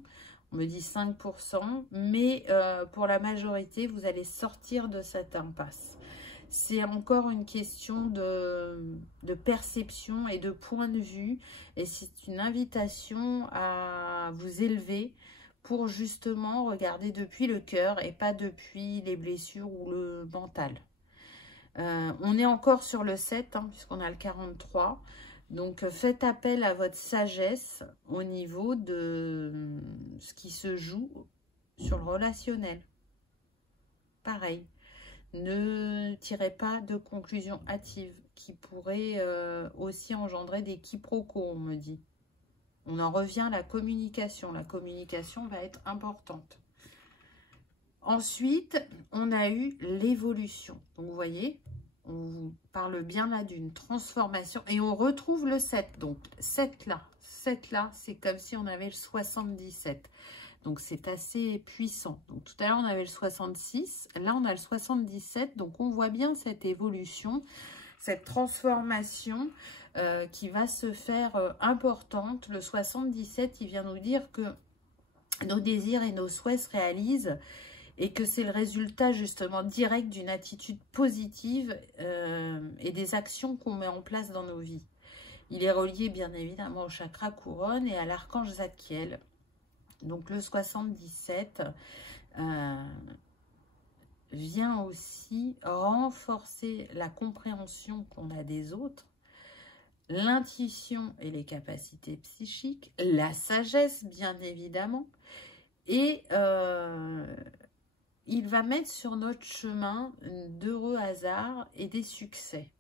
On me dit 5%, mais pour la majorité, vous allez sortir de cette impasse. C'est encore une question de perception et de point de vue. Et c'est une invitation à vous élever pour justement regarder depuis le cœur et pas depuis les blessures ou le mental. On est encore sur le 7, hein, puisqu'on a le 43. Donc, faites appel à votre sagesse au niveau de ce qui se joue sur le relationnel. Pareil, ne tirez pas de conclusions hâtives qui pourraient aussi engendrer des quiproquos, on me dit. On en revient à la communication. La communication va être importante. Ensuite, on a eu l'évolution. Donc, vous voyez, on vous parle bien là d'une transformation. Et on retrouve le 7. Donc, 7 là, c'est comme si on avait le 77. Donc, c'est assez puissant. Donc, tout à l'heure, on avait le 66. Là, on a le 77. Donc, on voit bien cette évolution, cette transformation qui va se faire importante. Le 77, il vient nous dire que nos désirs et nos souhaits se réalisent et que c'est le résultat justement direct d'une attitude positive et des actions qu'on met en place dans nos vies. Il est relié bien évidemment au chakra couronne et à l'archange Zadkiel. Donc le 77 vient aussi renforcer la compréhension qu'on a des autres, l'intuition et les capacités psychiques, la sagesse bien évidemment, et il va mettre sur notre chemin d'heureux hasards et des succès.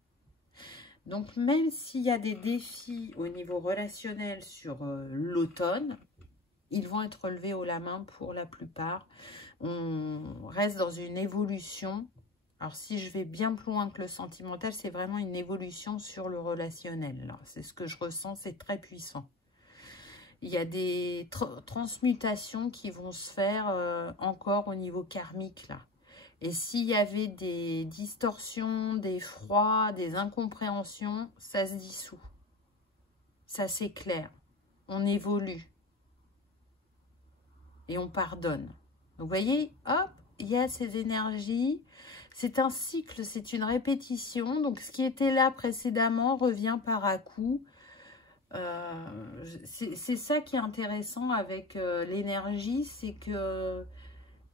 Donc même s'il y a des défis au niveau relationnel sur l'automne, ils vont être relevés haut la main pour la plupart. On reste dans une évolution Alors, si je vais bien plus loin que le sentimental, c'est vraiment une évolution sur le relationnel. C'est ce que je ressens, c'est très puissant. Il y a des transmutations qui vont se faire encore au niveau karmique, là. Et s'il y avait des distorsions, des froids, des incompréhensions, ça se dissout. Ça s'éclaire. On évolue. Et on pardonne. Donc, vous voyez, hop, il y a ces énergies. C'est un cycle, c'est une répétition. Donc, ce qui était là précédemment revient par à coup. C'est ça qui est intéressant avec l'énergie, c'est que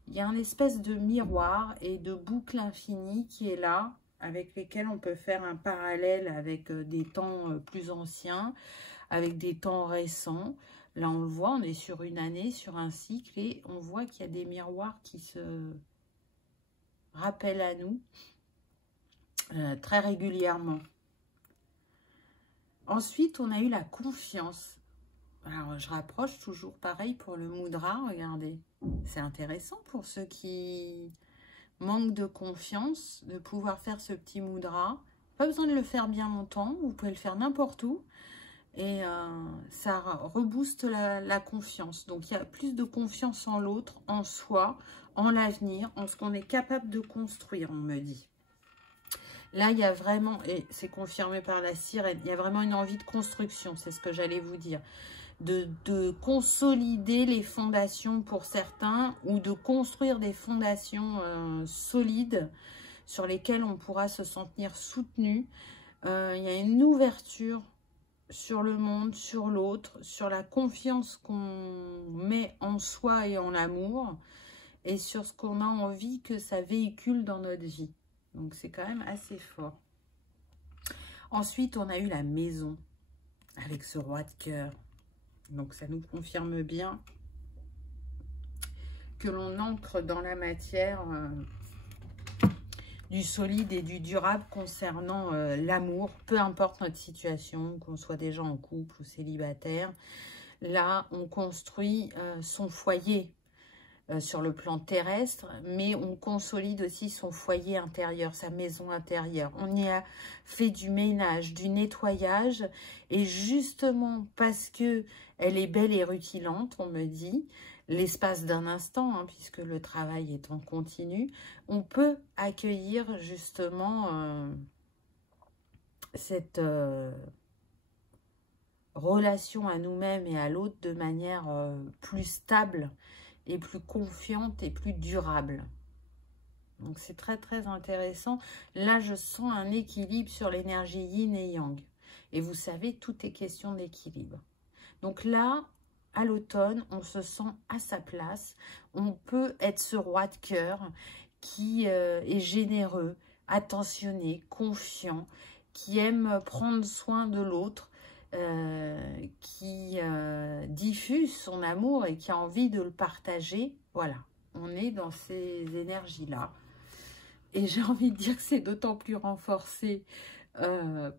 il y a une espèce de miroir et de boucle infinie qui est là, avec lesquelles on peut faire un parallèle avec des temps plus anciens, avec des temps récents. Là, on le voit, on est sur une année, sur un cycle, et on voit qu'il y a des miroirs qui se rappellent à nous très régulièrement. Ensuite, on a eu la confiance. Alors, je rapproche toujours pareil pour le mudra, regardez. C'est intéressant pour ceux qui manquent de confiance de pouvoir faire ce petit mudra. Pas besoin de le faire bien longtemps, vous pouvez le faire n'importe où. Et ça rebooste la confiance. Donc, il y a plus de confiance en l'autre, en soi, en l'avenir, en ce qu'on est capable de construire, on me dit. Là, il y a vraiment, et c'est confirmé par la sirène, il y a vraiment une envie de construction, c'est ce que j'allais vous dire. De consolider les fondations pour certains, ou de construire des fondations solides sur lesquelles on pourra se sentir soutenu. Il y a une ouverture sur le monde, sur l'autre, sur la confiance qu'on met en soi et en l'amour, et sur ce qu'on a envie que ça véhicule dans notre vie. Donc, c'est quand même assez fort. Ensuite, on a eu la maison avec ce roi de cœur. Donc, ça nous confirme bien que l'on ancre dans la matière du solide et du durable concernant l'amour, peu importe notre situation, qu'on soit déjà en couple ou célibataire. Là, on construit son foyer sur le plan terrestre, mais on consolide aussi son foyer intérieur, sa maison intérieure. On y a fait du ménage, du nettoyage, et justement parce que elle est belle et rutilante, on me dit, l'espace d'un instant, hein, puisque le travail est en continu, on peut accueillir justement cette relation à nous-mêmes et à l'autre de manière plus stable et plus confiante et plus durable. Donc c'est très très intéressant. Là, je sens un équilibre sur l'énergie yin et yang. Et vous savez, tout est question d'équilibre. Donc là, à l'automne, on se sent à sa place. On peut être ce roi de cœur qui est généreux, attentionné, confiant, qui aime prendre soin de l'autre, qui diffuse son amour et qui a envie de le partager. Voilà, on est dans ces énergies-là. Et j'ai envie de dire que c'est d'autant plus renforcé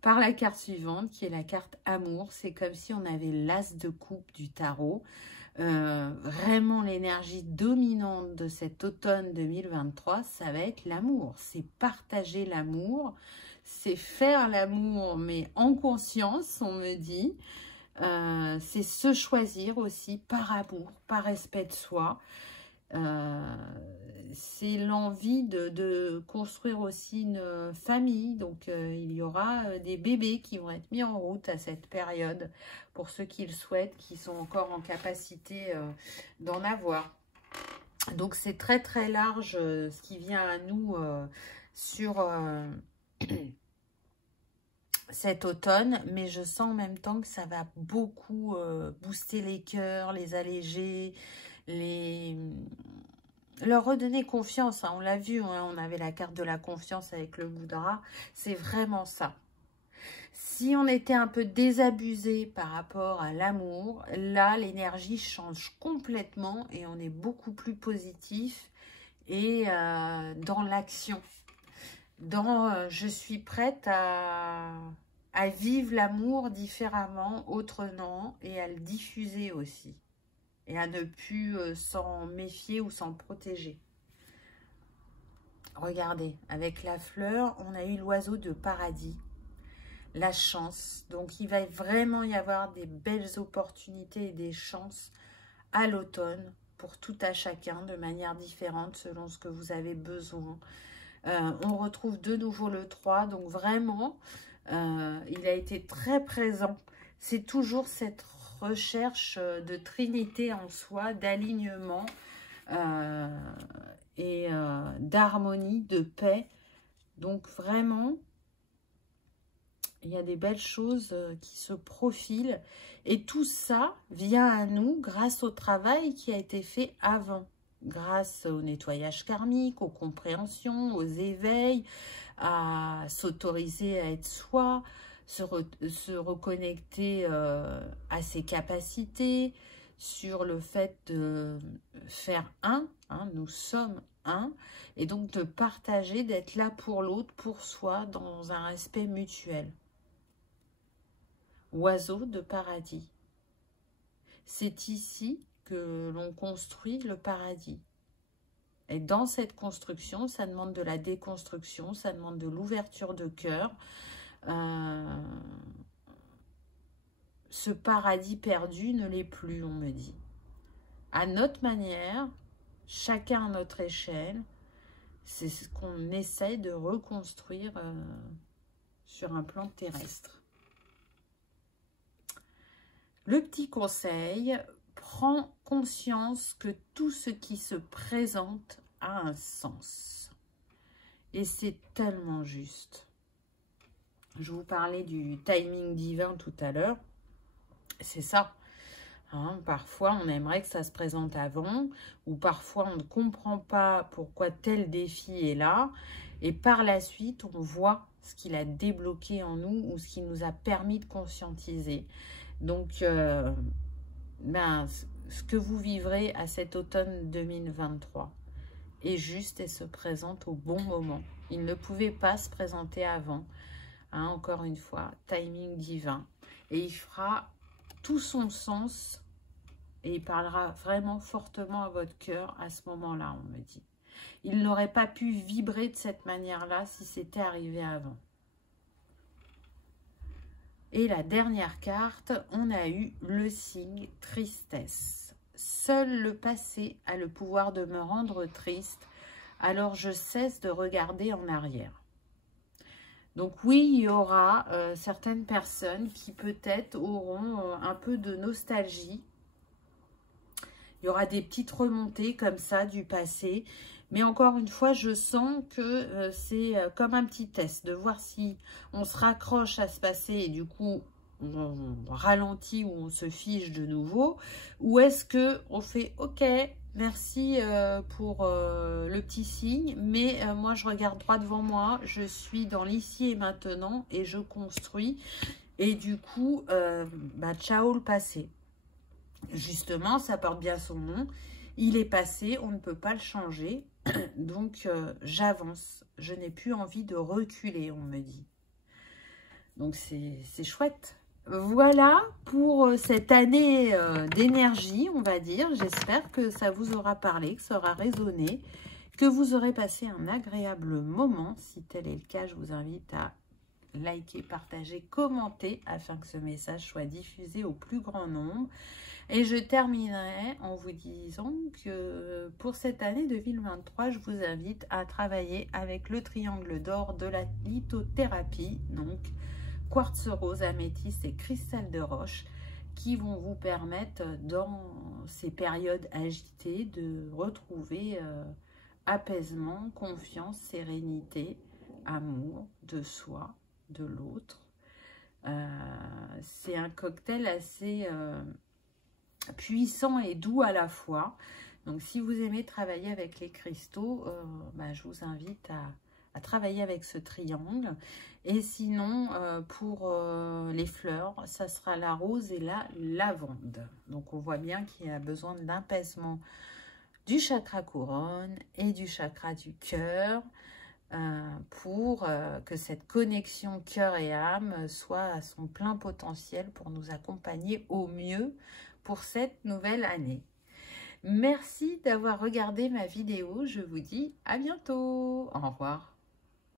par la carte suivante, qui est la carte amour. C'est comme si on avait l'as de coupe du tarot. Vraiment, l'énergie dominante de cet automne 2023, ça va être l'amour. C'est partager l'amour. C'est faire l'amour, mais en conscience, on me dit. C'est se choisir aussi par amour, par respect de soi. C'est l'envie de construire aussi une famille. Donc, il y aura des bébés qui vont être mis en route à cette période pour ceux qui le souhaitent, qui sont encore en capacité d'en avoir. Donc, c'est très, très large ce qui vient à nous sur cet automne, mais je sens en même temps que ça va beaucoup booster les cœurs, les alléger, leur redonner confiance. Hein. On l'a vu, hein, on avait la carte de la confiance avec le Bouddha. C'est vraiment ça. Si on était un peu désabusé par rapport à l'amour, là, l'énergie change complètement et on est beaucoup plus positif et dans l'action. Dans je suis prête à vivre l'amour différemment, autrement, et à le diffuser aussi. Et à ne plus s'en méfier ou s'en protéger. regardez, avec la fleur, on a eu l'oiseau de paradis, la chance. Donc, il va vraiment y avoir des belles opportunités et des chances à l'automne pour tout à chacun de manière différente selon ce que vous avez besoin. On retrouve de nouveau le 3, donc vraiment, il a été très présent. C'est toujours cette recherche de trinité en soi, d'alignement et d'harmonie, de paix. Donc vraiment, il y a des belles choses qui se profilent. Et tout ça vient à nous grâce au travail qui a été fait avant. Grâce au nettoyage karmique, aux compréhensions, aux éveils, à s'autoriser à être soi, se reconnecter à ses capacités, sur le fait de faire un, hein, nous sommes un, et donc de partager, d'être là pour l'autre, pour soi, dans un respect mutuel. Oiseau de paradis. C'est ici que l'on construit le paradis. Et dans cette construction, ça demande de la déconstruction, ça demande de l'ouverture de cœur. Ce paradis perdu ne l'est plus, on me dit. À notre manière, chacun à notre échelle, c'est ce qu'on essaye de reconstruire sur un plan terrestre. Le petit conseil, prends conscience que tout ce qui se présente a un sens. Et c'est tellement juste. Je vous parlais du timing divin tout à l'heure. C'est ça. Hein, parfois, on aimerait que ça se présente avant, ou parfois, on ne comprend pas pourquoi tel défi est là. Et par la suite, on voit ce qu'il a débloqué en nous ou ce qui nous a permis de conscientiser. Donc, ce que vous vivrez à cet automne 2023 est juste et se présente au bon moment. Il ne pouvait pas se présenter avant. Hein, encore une fois, timing divin. Et il fera tout son sens et il parlera vraiment fortement à votre cœur à ce moment-là, on me dit. Il n'aurait pas pu vibrer de cette manière-là si c'était arrivé avant. Et la dernière carte, on a eu le signe tristesse. Seul le passé a le pouvoir de me rendre triste, alors je cesse de regarder en arrière. Donc oui, il y aura certaines personnes qui peut-être auront un peu de nostalgie. Il y aura des petites remontées comme ça du passé. Mais encore une fois, je sens que c'est comme un petit test, de voir si on se raccroche à ce passé et du coup, on ralentit ou on se fige de nouveau. Ou est-ce qu'on fait « Ok, merci pour le petit signe, mais moi, je regarde droit devant moi, je suis dans l'ici et maintenant et je construis. Et du coup, ciao le passé. » Justement, ça porte bien son nom. Il est passé, on ne peut pas le changer. Donc, j'avance. Je n'ai plus envie de reculer, on me dit. Donc, c'est chouette. Voilà pour cette année d'énergie, on va dire. J'espère que ça vous aura parlé, que ça aura résonné, que vous aurez passé un agréable moment. Si tel est le cas, je vous invite à liker, partager, commenter afin que ce message soit diffusé au plus grand nombre. Et je terminerai en vous disant que pour cette année 2023, je vous invite à travailler avec le triangle d'or de la lithothérapie, donc quartz rose, améthyste et cristal de roche, qui vont vous permettre dans ces périodes agitées de retrouver apaisement, confiance, sérénité, amour de soi, de l'autre. C'est un cocktail assez puissant et doux à la fois. Donc, si vous aimez travailler avec les cristaux, je vous invite à travailler avec ce triangle. Et sinon, pour les fleurs, ça sera la rose et la lavande. Donc, on voit bien qu'il y a besoin d'apaisement du chakra couronne et du chakra du cœur pour que cette connexion cœur et âme soit à son plein potentiel pour nous accompagner au mieux pour cette nouvelle année. Merci d'avoir regardé ma vidéo. Je vous dis à bientôt. Au revoir.